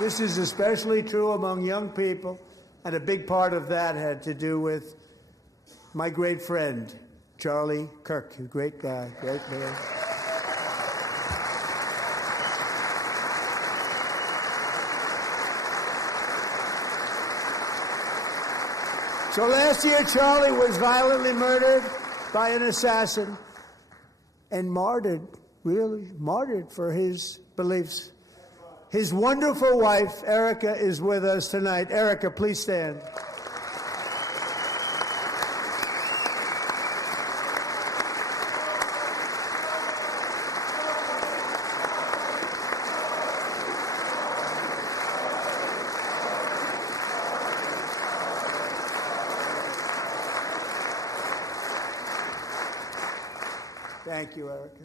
This is especially true among young people, and a big part of that had to do with my great friend, Charlie Kirk, a great guy, great man. So last year, Charlie was violently murdered by an assassin and martyred, really martyred for his beliefs. His wonderful wife, Erica, is with us tonight. Erica, please stand. Thank you, Erica.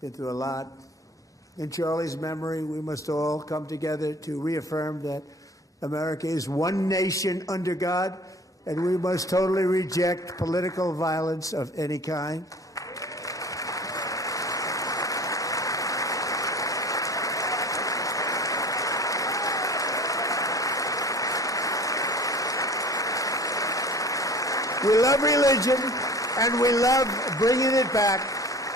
Been through a lot. In Charlie's memory, we must all come together to reaffirm that America is one nation under God, and we must totally reject political violence of any kind. We love religion, and we love bringing it back,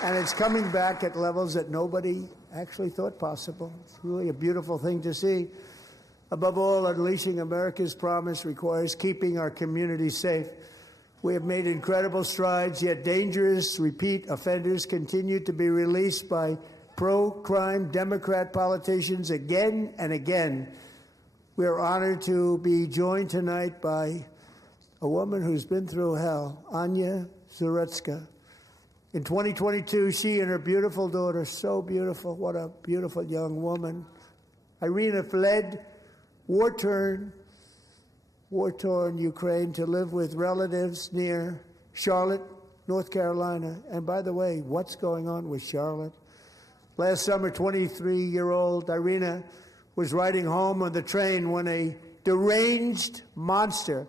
and it's coming back at levels that nobody actually thought possible. It's really a beautiful thing to see. Above all, unleashing America's promise requires keeping our communities safe. We have made incredible strides, yet dangerous repeat offenders continue to be released by pro-crime Democrat politicians again and again. We are honored to be joined tonight by a woman who's been through hell, Anya Zarutska. In 2022, she and her beautiful daughter, so beautiful, what a beautiful young woman, Irina, fled war-torn Ukraine to live with relatives near Charlotte, North Carolina. And by the way, what's going on with Charlotte? Last summer, 23-year-old Irina was riding home on the train when a deranged monster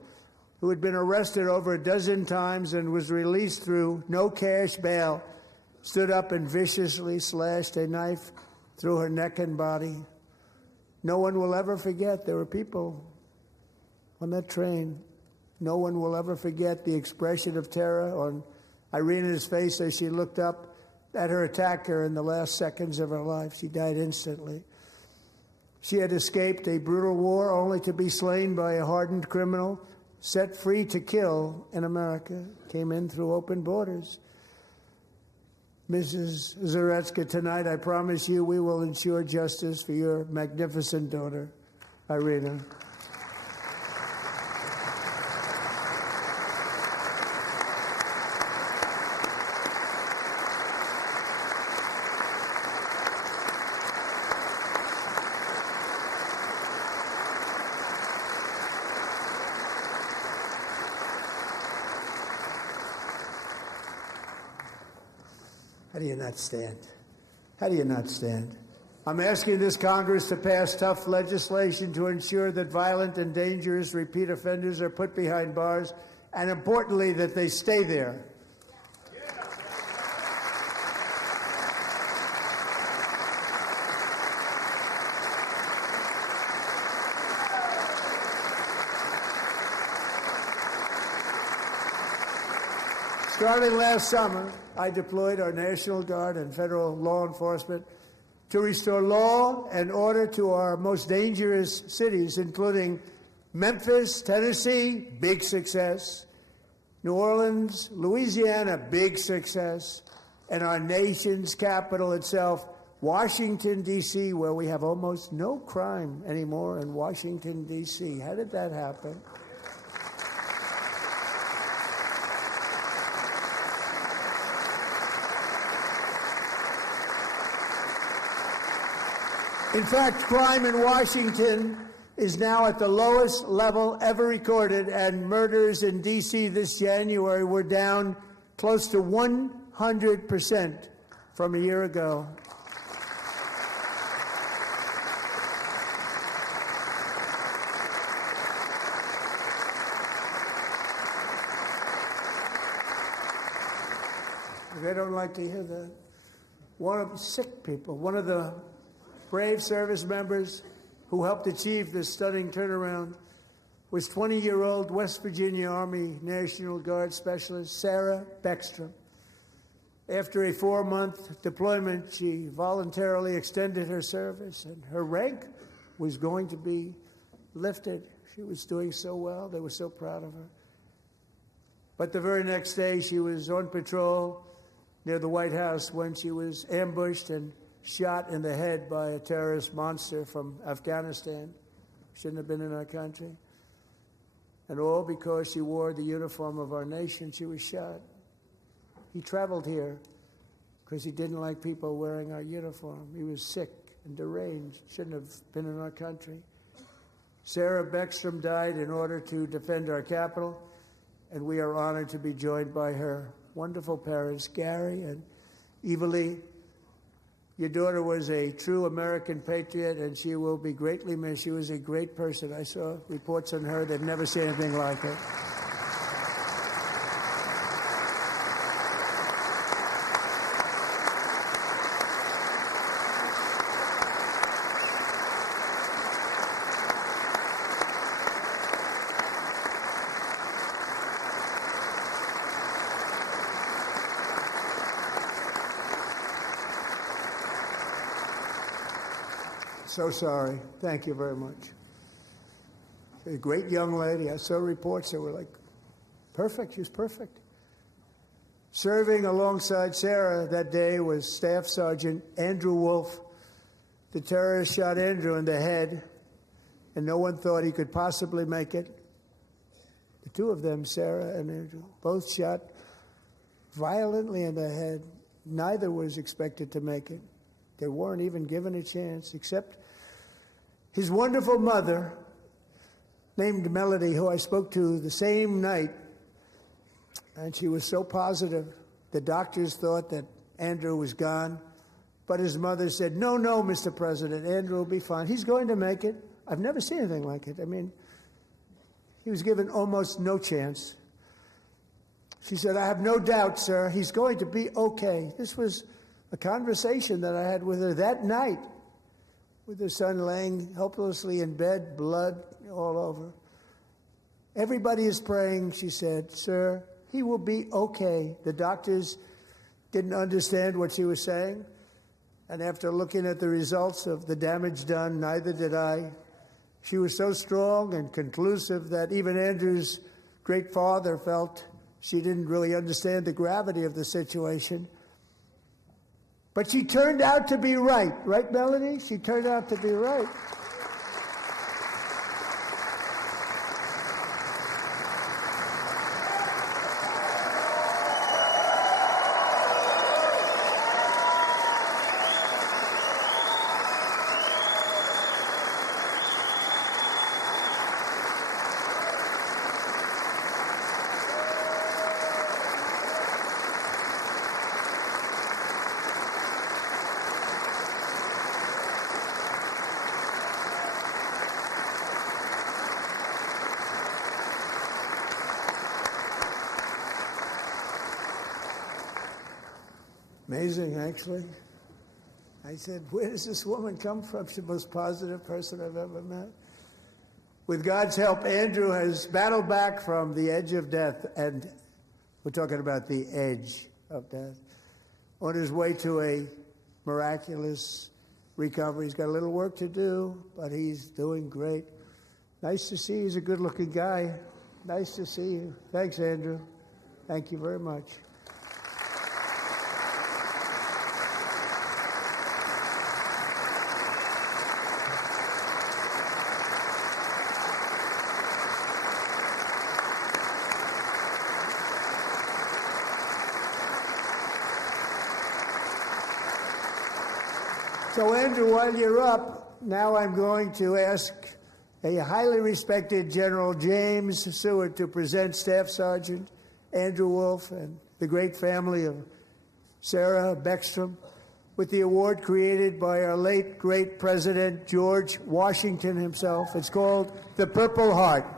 who had been arrested over a dozen times and was released through no cash bail, stood up and viciously slashed a knife through her neck and body. No one will ever forget. There were people on that train. No one will ever forget the expression of terror on Irina's face as she looked up at her attacker in the last seconds of her life. She died instantly. She had escaped a brutal war only to be slain by a hardened criminal set free to kill in America, came in through open borders. Mrs. Zarutska, tonight I promise you we will ensure justice for your magnificent daughter, Irina. How do you not stand? How do you not stand? I'm asking this Congress to pass tough legislation to ensure that violent and dangerous repeat offenders are put behind bars, and importantly, that they stay there. Starting last summer, I deployed our National Guard and federal law enforcement to restore law and order to our most dangerous cities, including Memphis, Tennessee, big success, New Orleans, Louisiana, big success, and our nation's capital itself, Washington, D.C., where we have almost no crime anymore in Washington, D.C. How did that happen? In fact, crime in Washington is now at the lowest level ever recorded, and murders in D.C. this January were down close to 100% from a year ago. They don't like to hear that. One of the brave service members who helped achieve this stunning turnaround was 20-year-old West Virginia Army National Guard Specialist Sarah Beckstrom. After a 4-month deployment, she voluntarily extended her service, and her rank was going to be lifted. She was doing so well. They were so proud of her. But the very next day, she was on patrol near the White House when she was ambushed and shot in the head by a terrorist monster from Afghanistan. Shouldn't have been in our country. And all because she wore the uniform of our nation, she was shot. He traveled here because he didn't like people wearing our uniform. He was sick and deranged, shouldn't have been in our country. Sarah Beckstrom died in order to defend our capital, and we are honored to be joined by her wonderful parents, Gary and Evalie. Your daughter was a true American patriot, and she will be greatly missed. She was a great person. I saw reports on her. They've never seen anything like her. So sorry. Thank you very much. She's a great young lady. I saw reports that were like, perfect. She was perfect. Serving alongside Sarah that day was Staff Sergeant Andrew Wolf. The terrorist shot Andrew in the head, and no one thought he could possibly make it. The two of them, Sarah and Andrew, both shot violently in the head. Neither was expected to make it. They weren't even given a chance, except his wonderful mother, named Melody, who I spoke to the same night, and she was so positive. The doctors thought that Andrew was gone, but his mother said, no, Mr. President, Andrew will be fine. He's going to make it. I've never seen anything like it. I mean, he was given almost no chance. She said, I have no doubt, sir, he's going to be okay. This was a conversation that I had with her that night, with her son laying helplessly in bed, blood all over. Everybody is praying, she said, sir, he will be okay. The doctors didn't understand what she was saying, and after looking at the results of the damage done, neither did I. She was so strong and conclusive that even Andrew's great father felt she didn't really understand the gravity of the situation. But she turned out to be right. Right, Melody? She turned out to be right. Amazing, actually. I said, where does this woman come from? She's the most positive person I've ever met. With God's help, Andrew has battled back from the edge of death, and we're talking about the edge of death, on his way to a miraculous recovery. He's got a little work to do, but he's doing great. Nice to see you. He's a good-looking guy. Nice to see you. Thanks, Andrew. Thank you very much. So, Andrew, while you're up, now I'm going to ask a highly respected General James Seward to present Staff Sergeant Andrew Wolf and the great family of Sarah Beckstrom with the award created by our late, great President George Washington himself. It's called the Purple Heart.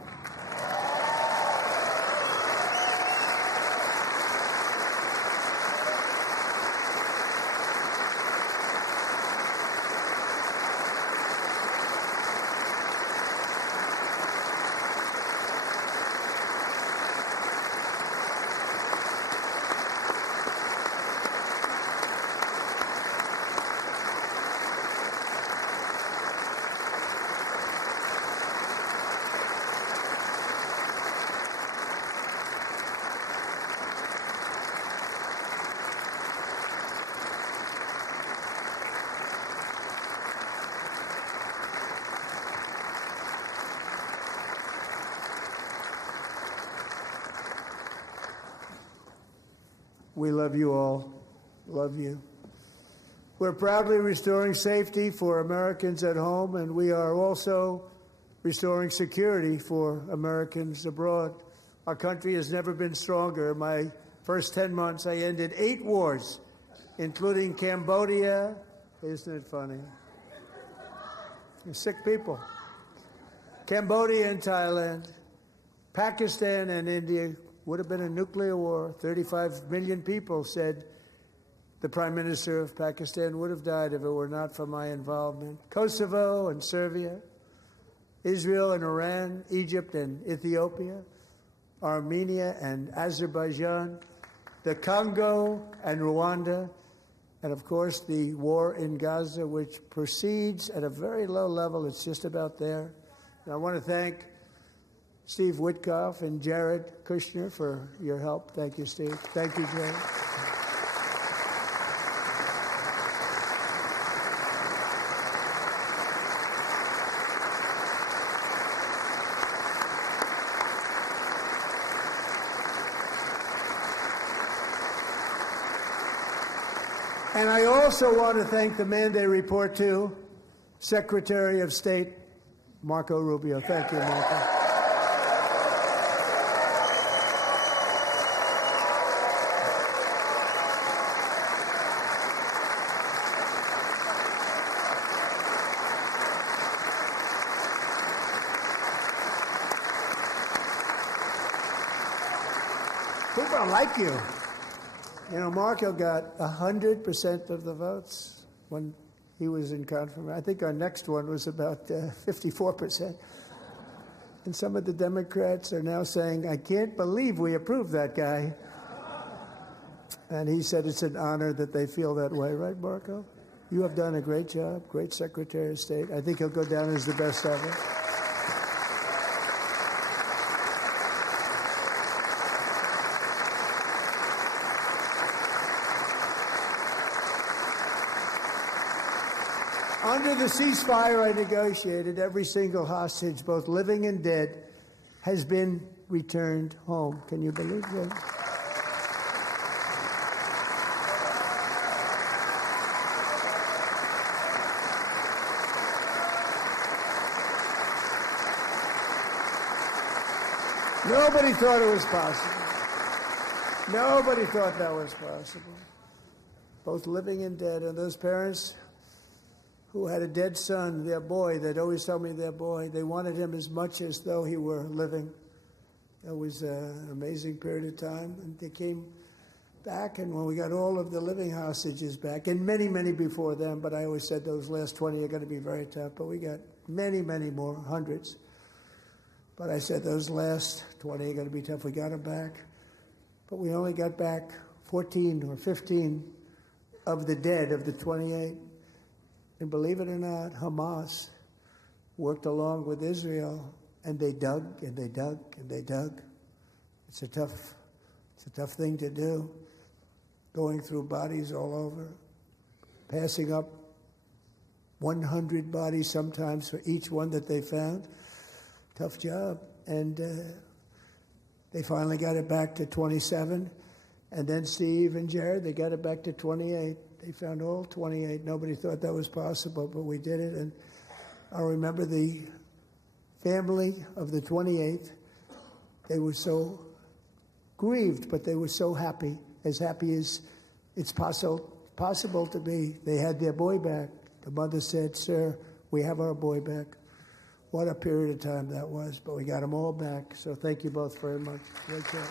We love you all. Love you. We're proudly restoring safety for Americans at home, and we are also restoring security for Americans abroad. Our country has never been stronger. My first 10 months, I ended 8 wars, including Cambodia. Isn't it funny? You're sick people. Cambodia and Thailand, Pakistan and India. Would have been a nuclear war. 35 million people, said the Prime Minister of Pakistan, would have died if it were not for my involvement. Kosovo and Serbia, Israel and Iran, Egypt and Ethiopia, Armenia and Azerbaijan, the Congo and Rwanda, and of course the war in Gaza, which proceeds at a very low level. It's just about there. And I want to thank Steve Witkoff and Jared Kushner for your help. Thank you, Steve. Thank you, Jared. And I also want to thank the man they report to, Secretary of State Marco Rubio. Thank you, Marco. People don't like you. You know, Marco got 100% of the votes when he was in confirmation. I think our next one was about 54%. And some of the Democrats are now saying, I can't believe we approved that guy. And he said it's an honor that they feel that way. Right, Marco? You have done a great job, great Secretary of State. I think he'll go down as the best ever. Under the ceasefire I negotiated, every single hostage, both living and dead, has been returned home. Can you believe that? Nobody thought it was possible. Nobody thought that was possible. Both living and dead. And those parents who had a dead son, their boy, they'd always tell me their boy, they wanted him as much as though he were living. It was an amazing period of time. And they came back, and when we got all of the living hostages back, and many, many before them, but I always said those last 20 are going to be very tough, but we got many, many more, hundreds. But I said those last 20 are going to be tough. We got them back. But we only got back 14 or 15 of the dead, of the 28. And believe it or not, Hamas worked along with Israel, and they dug and they dug and they dug. It's a tough thing to do, going through bodies all over, passing up 100 bodies sometimes for each one that they found. Tough job. And they finally got it back to 27. And then Steve and Jared, they got it back to 28. They found all 28. Nobody thought that was possible, but we did it. And I remember the family of the 28th. They were so grieved, but they were so happy as it's possible to be. They had their boy back. The mother said, "Sir, we have our boy back." What a period of time that was, but we got them all back. So thank you both very much. Great job.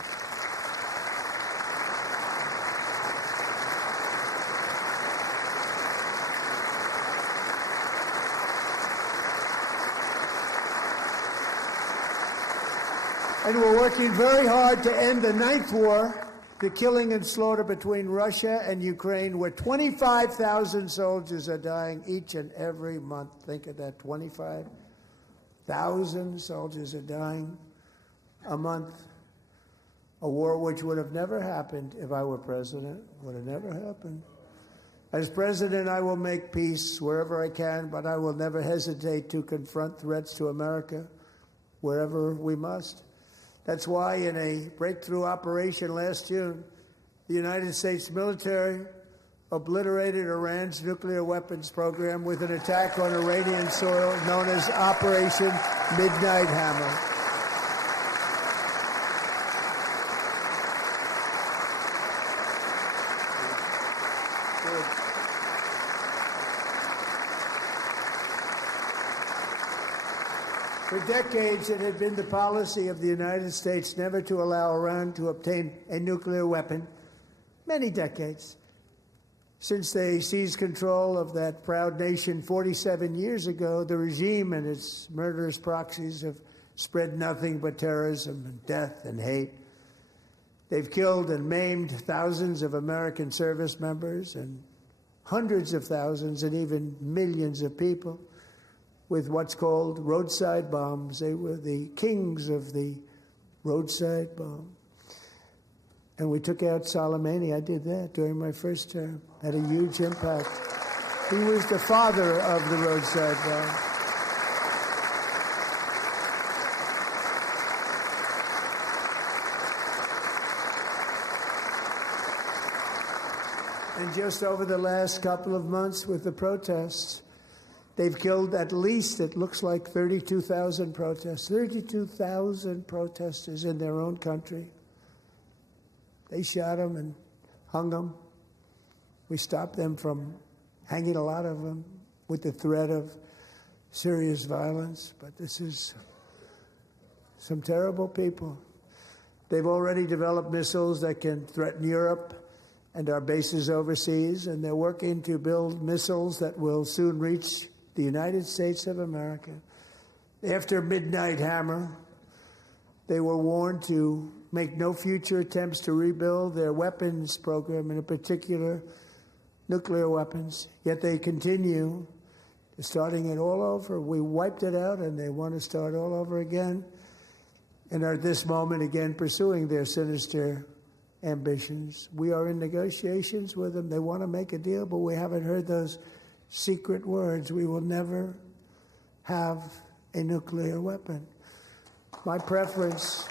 And we're working very hard to end the 9th war, the killing and slaughter between Russia and Ukraine, where 25,000 soldiers are dying each and every month. Think of that, 25,000 soldiers are dying a month. A war which would have never happened if I were president, would have never happened. As president, I will make peace wherever I can, but I will never hesitate to confront threats to America wherever we must. That's why in a breakthrough operation last June, the United States military obliterated Iran's nuclear weapons program with an attack on Iranian soil known as Operation Midnight Hammer. For decades, it had been the policy of the United States never to allow Iran to obtain a nuclear weapon. Many decades. Since they seized control of that proud nation 47 years ago, the regime and its murderous proxies have spread nothing but terrorism and death and hate. They've killed and maimed thousands of American service members and hundreds of thousands and even millions of people with what's called roadside bombs. They were the kings of the roadside bomb. And we took out Soleimani. I did that during my first term. Had a huge impact. He was the father of the roadside bomb. And just over the last couple of months with the protests, they've killed at least, it looks like, 32,000 protests. 32,000 protesters in their own country. They shot them and hung them. We stopped them from hanging a lot of them with the threat of serious violence. But this is some terrible people. They've already developed missiles that can threaten Europe and our bases overseas, and they're working to build missiles that will soon reach the United States of America. After Midnight Hammer, they were warned to make no future attempts to rebuild their weapons program, and in particular, nuclear weapons. Yet they continue, starting it all over. We wiped it out, and they want to start all over again, and are at this moment again pursuing their sinister ambitions. We are in negotiations with them. They want to make a deal, but we haven't heard those secret words. We will never have a nuclear weapon. My preference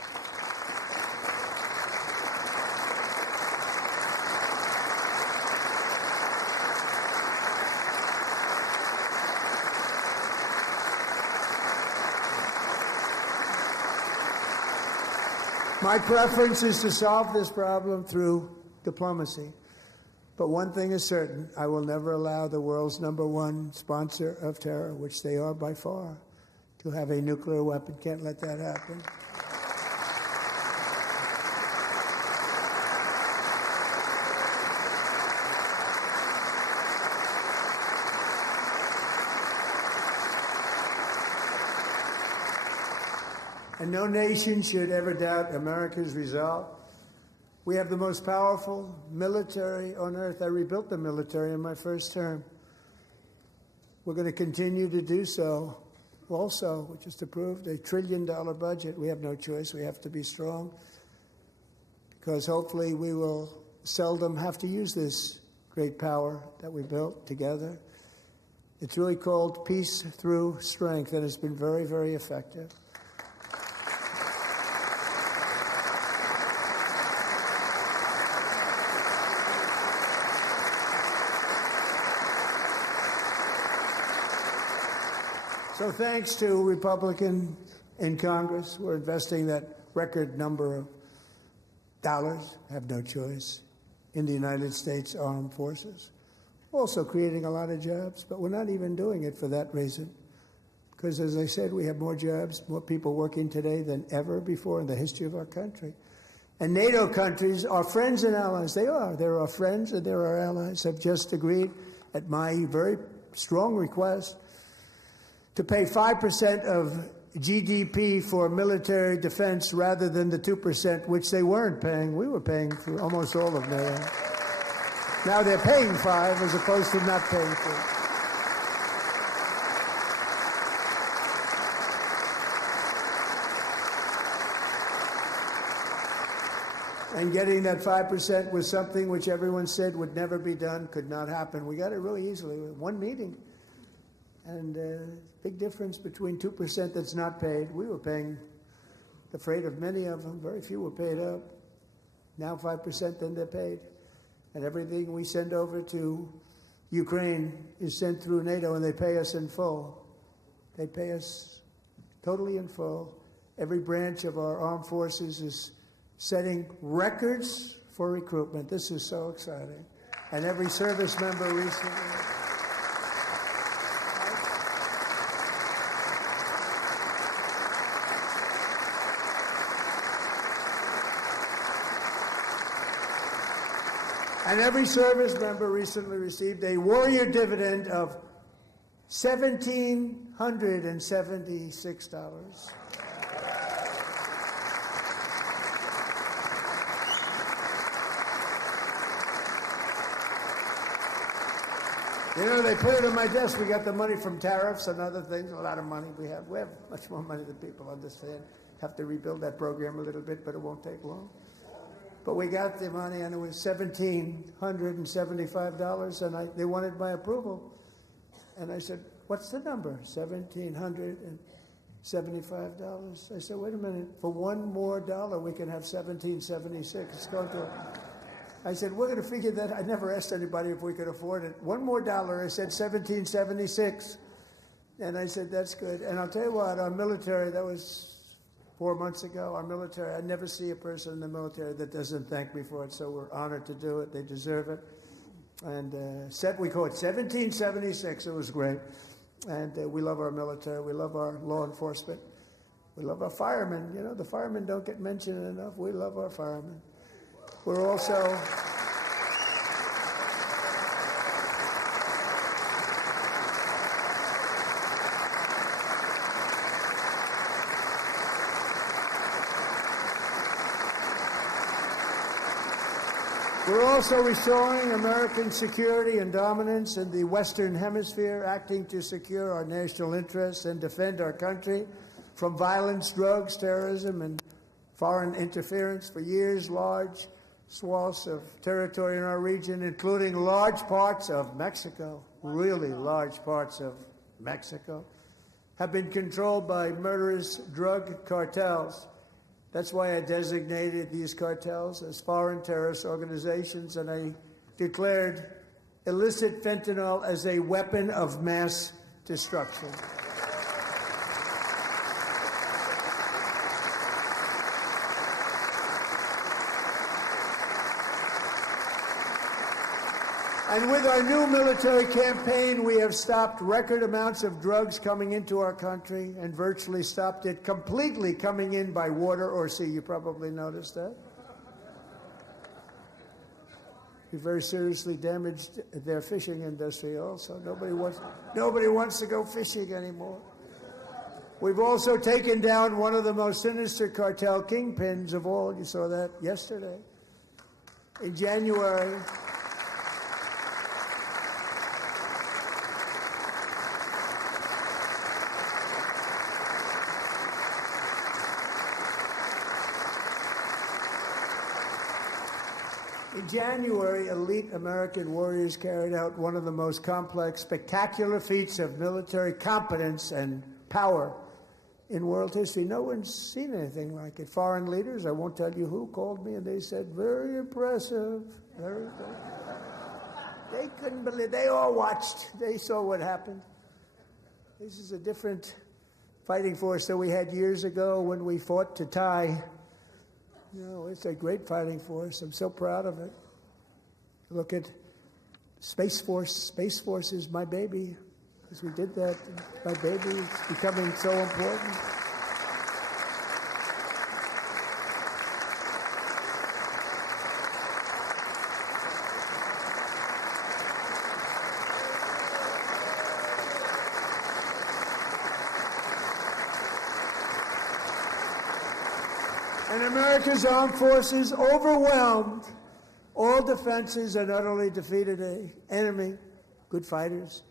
is to solve this problem through diplomacy. But one thing is certain, I will never allow the world's #1 sponsor of terror, which they are by far, to have a nuclear weapon. Can't let that happen. And no nation should ever doubt America's resolve. We have the most powerful military on earth. I rebuilt the military in my first term. We're going to continue to do so. Also, we just approved a $1 trillion budget. We have no choice. We have to be strong, because hopefully we will seldom have to use this great power that we built together. It's really called peace through strength, and it's been very, very effective. So thanks to Republicans in Congress, we're investing that record number of dollars, have no choice, in the United States Armed Forces. Also creating a lot of jobs, but we're not even doing it for that reason. Because, as I said, we have more jobs, more people working today than ever before in the history of our country. And NATO countries are friends and allies. They are. They're our friends and they're our allies. Have just agreed, at my very strong request, to pay 5% of GDP for military defense rather than the 2%, which they weren't paying. We were paying for almost all of NATO. Now they're paying 5 as opposed to not paying 3. And getting that 5% was something which everyone said would never be done, could not happen. We got it really easily with one meeting. And big difference between 2% that's not paid. We were paying the freight of many of them. Very few were paid up. Now 5%, then they're paid. And everything we send over to Ukraine is sent through NATO, and they pay us in full. They pay us totally in full. Every branch of our armed forces is setting records for recruitment. This is so exciting. And every service member recently. And every service member recently received a warrior dividend of $1,776. You know, they put it on my desk. We got the money from tariffs and other things, a lot of money we have. We have much more money than people understand. Have to rebuild that program a little bit, but it won't take long. But we got the money, and it was $1,775, and they wanted my approval. And I said, what's the number? $1,775. I said, wait a minute. For $1 more, we can have $1,776. It's going to... I said, we're going to figure that. I never asked anybody if we could afford it. $1 more. I said, $1,776. And I said, that's good. And I'll tell you what, our military, that was 4 months ago, our military, I never see a person in the military that doesn't thank me for it, so we're honored to do it. They deserve it. And we call it 1776. It was great. And we love our military. We love our law enforcement. We love our firemen. You know, the firemen don't get mentioned enough. We love our firemen. We're also... We're also restoring American security and dominance in the Western Hemisphere, acting to secure our national interests and defend our country from violence, drugs, terrorism, and foreign interference. For years, large swaths of territory in our region, including large parts of Mexico, really large parts of Mexico, have been controlled by murderous drug cartels. That's why I designated these cartels as foreign terrorist organizations, and I declared illicit fentanyl as a weapon of mass destruction. And with our new military campaign, we have stopped record amounts of drugs coming into our country and virtually stopped it completely coming in by water or sea. You probably noticed that. We very seriously damaged their fishing industry also. Nobody wants to go fishing anymore. We've also taken down one of the most sinister cartel kingpins of all. You saw that yesterday. In January, elite American warriors carried out one of the most complex, spectacular feats of military competence and power in world history. No one's seen anything like it. Foreign leaders, I won't tell you who, called me and they said, very impressive, very good. They couldn't believe, they all watched, they saw what happened. This is a different fighting force that we had years ago when we fought to tie. You know, it's a great fighting force. I'm so proud of it. Look at Space Force. Space Force is my baby, because we did that. My baby is becoming so important. And America's armed forces overwhelmed all defenses and utterly defeated an enemy, good fighters,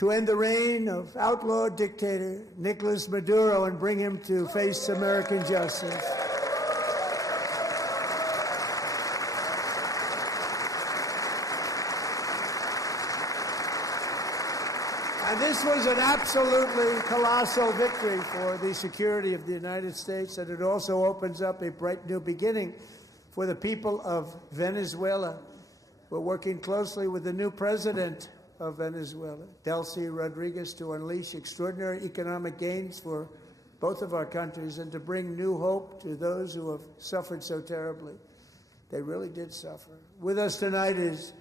to end the reign of outlaw dictator Nicolas Maduro and bring him to face American justice. And this was an absolutely colossal victory for the security of the United States, and it also opens up a bright new beginning for the people of Venezuela. We're working closely with the new president of Venezuela, Delcy Rodriguez, to unleash extraordinary economic gains for both of our countries and to bring new hope to those who have suffered so terribly. They really did suffer. With us tonight is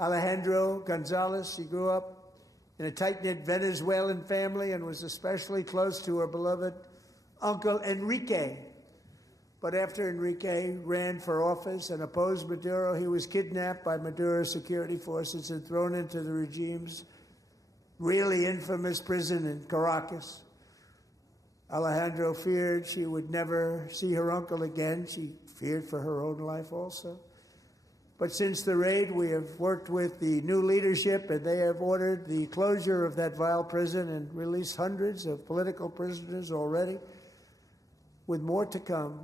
Alejandro Gonzalez, she grew up in a tight-knit Venezuelan family and was especially close to her beloved uncle Enrique. But after Enrique ran for office and opposed Maduro, he was kidnapped by Maduro's security forces and thrown into the regime's really infamous prison in Caracas. Alejandro feared she would never see her uncle again. She feared for her own life also. But since the raid, we have worked with the new leadership, and they have ordered the closure of that vile prison and released hundreds of political prisoners already, with more to come.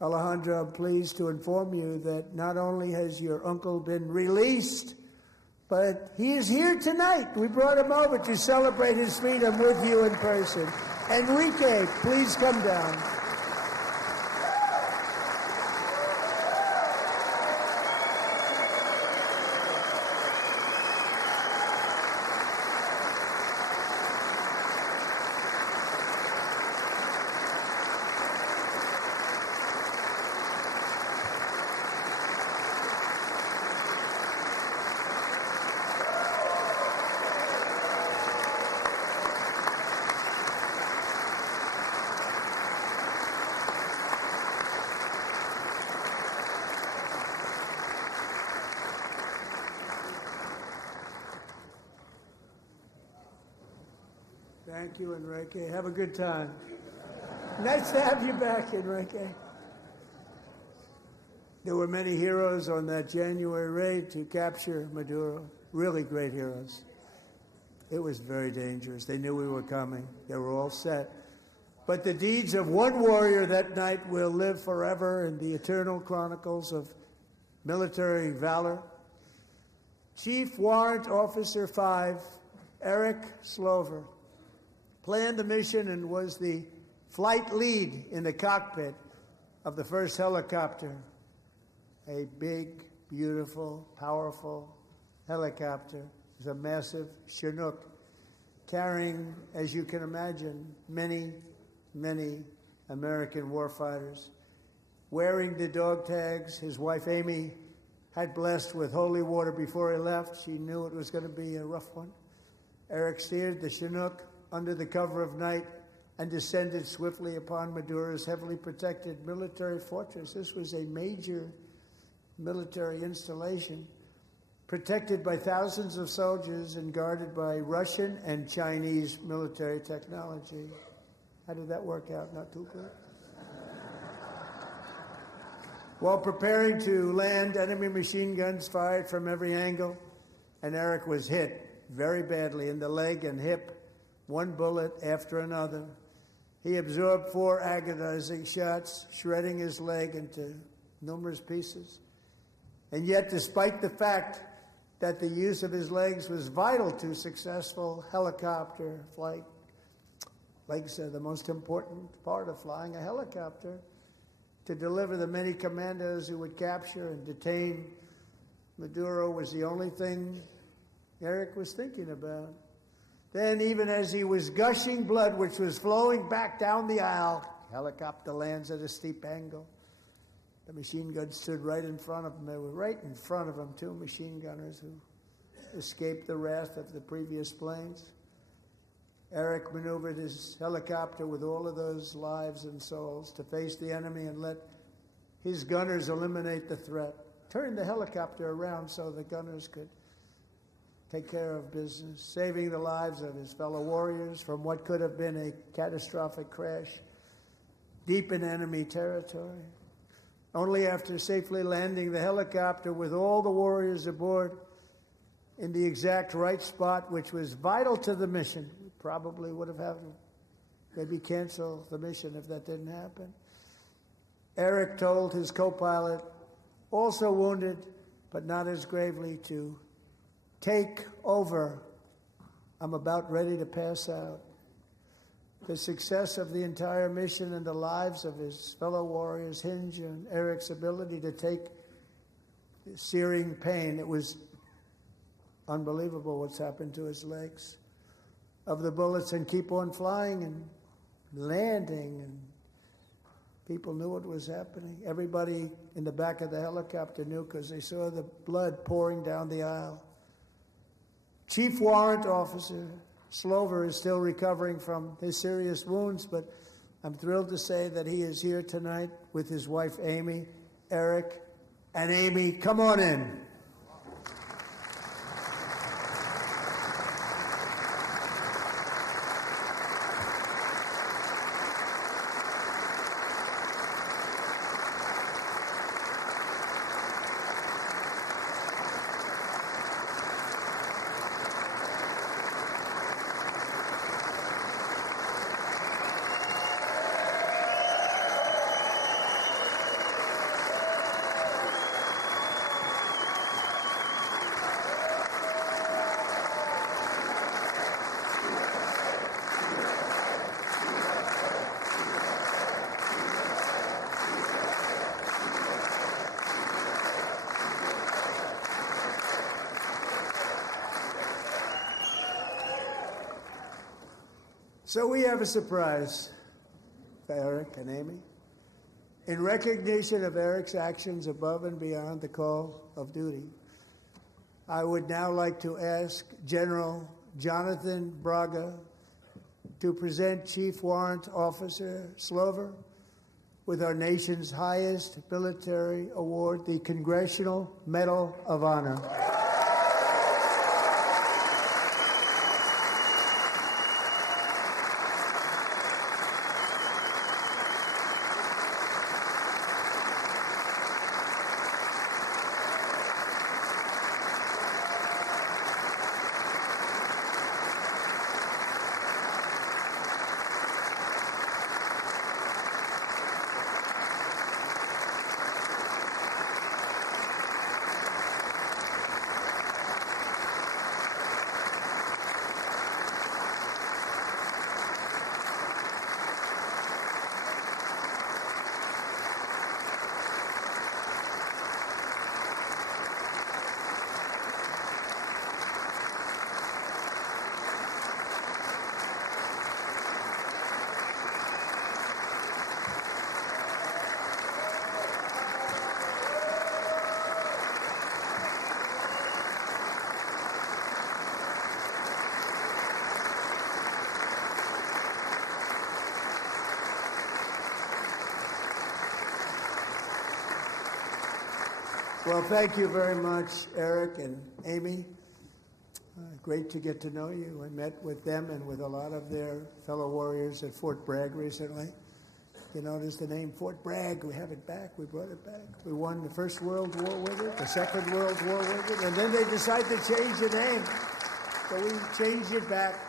Alejandro, I'm pleased to inform you that not only has your uncle been released, but he is here tonight. We brought him over to celebrate his freedom with you in person. Enrique, please come down. Thank you, Enrique. Have a good time. Nice to have you back, Enrique. There were many heroes on that January raid to capture Maduro. Really great heroes. It was very dangerous. They knew we were coming. They were all set. But the deeds of one warrior that night will live forever in the eternal chronicles of military valor. Chief Warrant Officer 5, Eric Slover, planned the mission and was the flight lead in the cockpit of the first helicopter, a big, beautiful, powerful helicopter. It was a massive Chinook carrying, as you can imagine, many, many American warfighters. Wearing the dog tags, his wife Amy had blessed with holy water before he left. She knew it was going to be a rough one. Eric steered the Chinook under the cover of night and descended swiftly upon Maduro's heavily protected military fortress. This was a major military installation, protected by thousands of soldiers and guarded by Russian and Chinese military technology. How did that work out? Not too good. While preparing to land, enemy machine guns fired from every angle, and Eric was hit very badly in the leg and hip, one bullet after another. He absorbed 4 agonizing shots, shredding his leg into numerous pieces. And yet, despite the fact that the use of his legs was vital to successful helicopter flight, legs are the most important part of flying a helicopter, to deliver the many commandos who would capture and detain Maduro was the only thing Eric was thinking about. Then, even as he was gushing blood, which was flowing back down the aisle, helicopter lands at a steep angle. The machine gun stood right in front of him. They were right in front of him, 2 machine gunners who escaped the wrath of the previous planes. Eric maneuvered his helicopter with all of those lives and souls to face the enemy and let his gunners eliminate the threat. Turned the helicopter around so the gunners could take care of business, saving the lives of his fellow warriors from what could have been a catastrophic crash deep in enemy territory. Only after safely landing the helicopter with all the warriors aboard in the exact right spot, which was vital to the mission, we probably would have had to maybe cancel the mission if that didn't happen. Eric told his co-pilot, also wounded but not as gravely, to take over. I'm about ready to pass out. The success of the entire mission and the lives of his fellow warriors hinge on Eric's ability to take searing pain. It was unbelievable what's happened to his legs of the bullets and keep on flying and landing and People knew what was happening. Everybody in the back of the helicopter knew because they saw the blood pouring down the aisle. Chief Warrant Officer Slover is still recovering from his serious wounds, but I'm thrilled to say that he is here tonight with his wife, Amy. Eric and Amy, come on in. So we have a surprise for Eric and Amy. In recognition of Eric's actions above and beyond the call of duty, I would now like to ask General Jonathan Braga to present Chief Warrant Officer Slover with our nation's highest military award, the Congressional Medal of Honor. Well, thank you very much, Eric and Amy. Great to get to know you. I met with them and with a lot of their fellow warriors at Fort Bragg recently. You notice the name Fort Bragg. We have it back. We brought it back. We won the First World War with it, the Second World War with it, and then they decided to change the name. So we changed it back.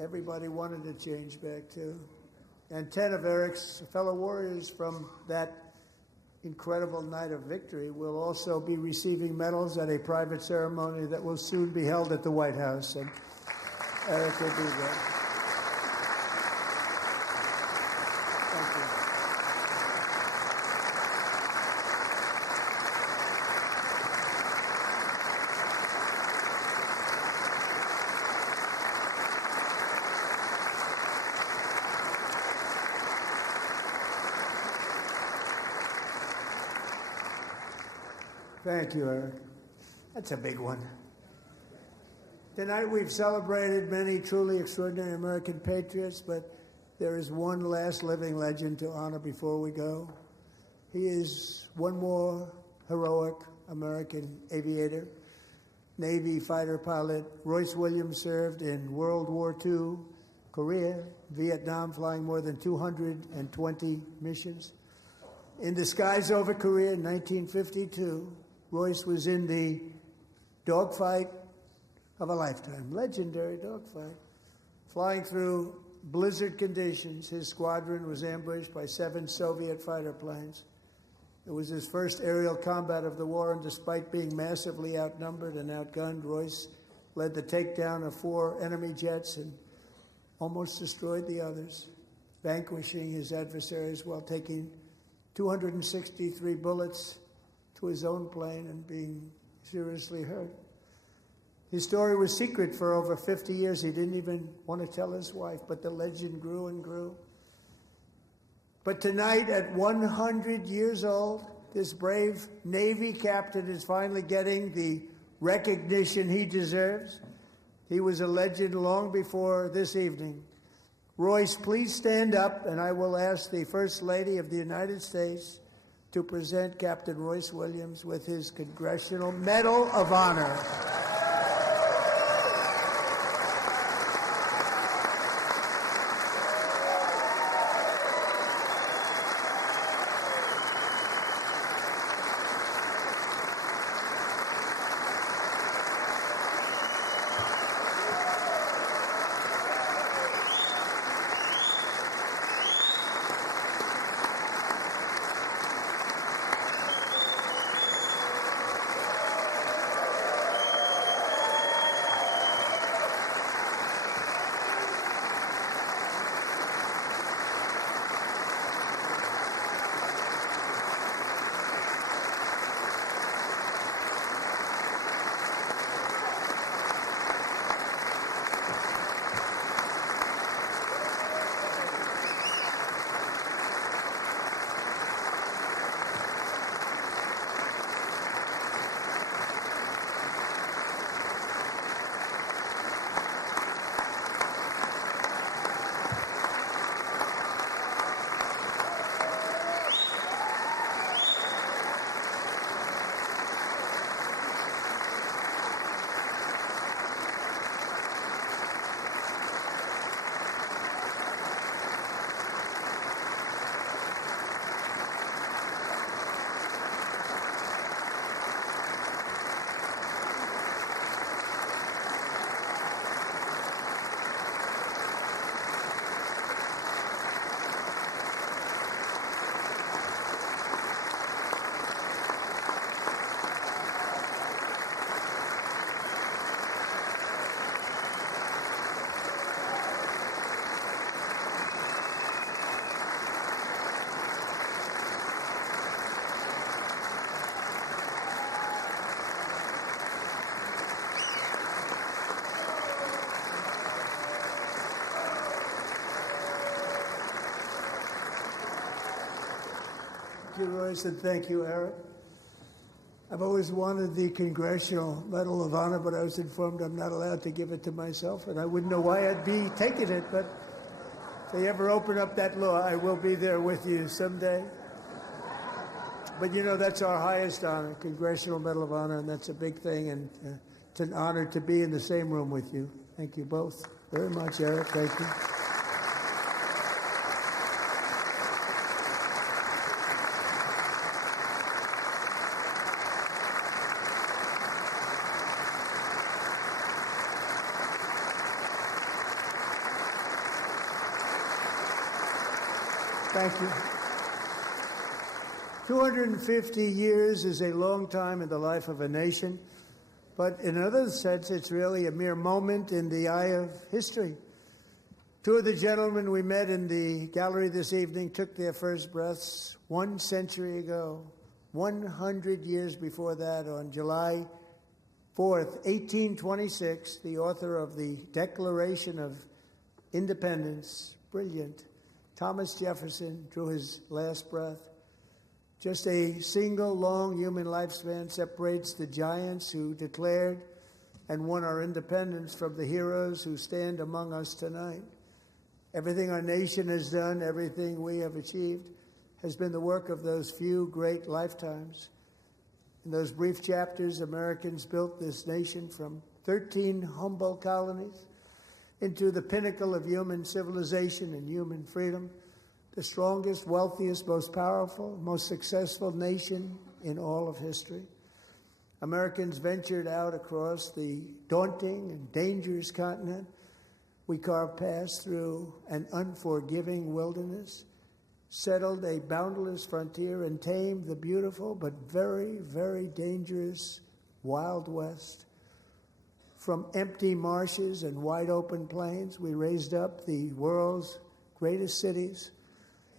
Everybody wanted to change back, too. And 10 of Eric's fellow warriors from that incredible night of victory will also be receiving medals at a private ceremony that will soon be held at the White House. And Eric will be there. Thank you. Thank you, Eric. That's a big one. Tonight we've celebrated many truly extraordinary American patriots, but there is one last living legend to honor before we go. He is one more heroic American aviator, Navy fighter pilot. Royce Williams served in World War II, Korea, Vietnam, flying more than 220 missions. In the skies over Korea in 1952, Royce was in the dogfight of a lifetime, legendary dogfight. Flying through blizzard conditions, his squadron was ambushed by 7 Soviet fighter planes. It was his first aerial combat of the war, and despite being massively outnumbered and outgunned, Royce led the takedown of 4 enemy jets and almost destroyed the others, vanquishing his adversaries while taking 263 bullets to his own plane and being seriously hurt. His story was secret for over 50 years. He didn't even want to tell his wife, but the legend grew and grew. But tonight, at 100 years old, this brave Navy captain is finally getting the recognition he deserves. He was a legend long before this evening. Royce, please stand up, and I will ask the First Lady of the United States to present Captain Royce Williams with his Congressional Medal of Honor. Thank you, Royce, and thank you, Eric. I've always wanted the Congressional Medal of Honor, but I was informed I'm not allowed to give it to myself, and I wouldn't know why I'd be taking it, but if they ever open up that law, I will be there with you someday. But, you know, that's our highest honor, Congressional Medal of Honor, and that's a big thing, and it's an honor to be in the same room with you. Thank you both very much, Eric. Thank you. Thank you. 250 years is a long time in the life of a nation, but in another sense, it's really a mere moment in the eye of history. Two of the gentlemen we met in the gallery this evening took their first breaths 1 century ago, 100 years before that, on July 4th, 1826, the author of the Declaration of Independence, brilliant, Thomas Jefferson, drew his last breath. Just a single long human lifespan separates the giants who declared and won our independence from the heroes who stand among us tonight. Everything our nation has done, everything we have achieved, has been the work of those few great lifetimes. In those brief chapters, Americans built this nation from 13 humble colonies into the pinnacle of human civilization and human freedom, the strongest, wealthiest, most powerful, most successful nation in all of history. Americans ventured out across the daunting and dangerous continent. We carved paths through an unforgiving wilderness, settled a boundless frontier, and tamed the beautiful but very, very dangerous Wild West. From empty marshes and wide open plains, we raised up the world's greatest cities.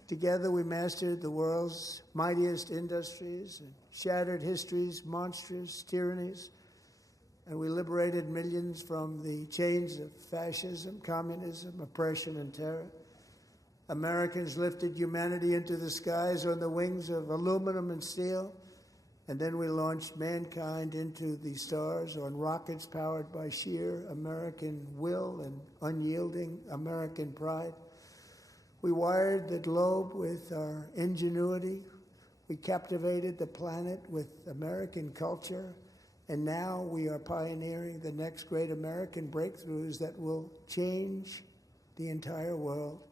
Together we mastered the world's mightiest industries and shattered history's monstrous tyrannies. And we liberated millions from the chains of fascism, communism, oppression, and terror. Americans lifted humanity into the skies on the wings of aluminum and steel, and then we launched mankind into the stars on rockets powered by sheer American will and unyielding American pride. We wired the globe with our ingenuity. We captivated the planet with American culture. And now we are pioneering the next great American breakthroughs that will change the entire world.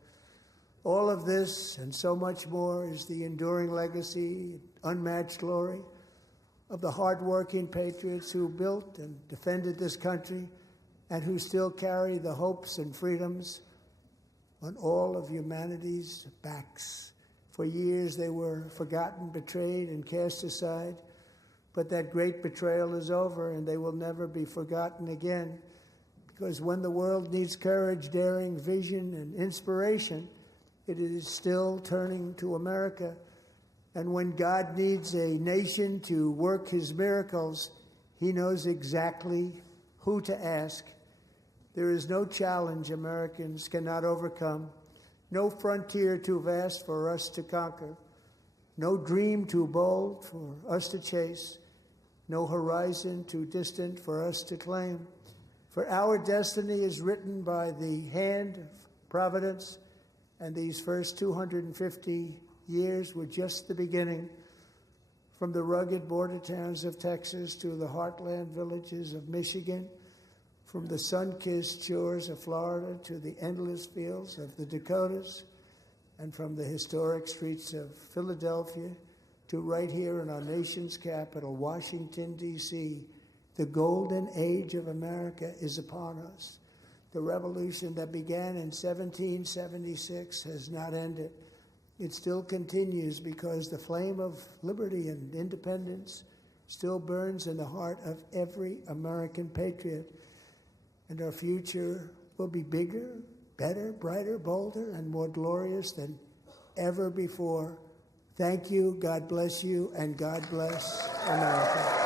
All of this and so much more is the enduring legacy, unmatched glory of the hardworking patriots who built and defended this country and who still carry the hopes and freedoms on all of humanity's backs. For years they were forgotten, betrayed, and cast aside. But that great betrayal is over, and they will never be forgotten again. Because when the world needs courage, daring, vision, and inspiration, it is still turning to America. And when God needs a nation to work his miracles, he knows exactly who to ask. There is no challenge Americans cannot overcome, no frontier too vast for us to conquer, no dream too bold for us to chase, no horizon too distant for us to claim. For our destiny is written by the hand of providence, and these first 250 years were just the beginning. From the rugged border towns of Texas to the heartland villages of Michigan, from the sun-kissed shores of Florida to the endless fields of the Dakotas, and from the historic streets of Philadelphia to right here in our nation's capital, Washington, D.C., the golden age of America is upon us. The revolution that began in 1776 has not ended. It still continues because the flame of liberty and independence still burns in the heart of every American patriot. And our future will be bigger, better, brighter, bolder, and more glorious than ever before. Thank you, God bless you, and God bless America.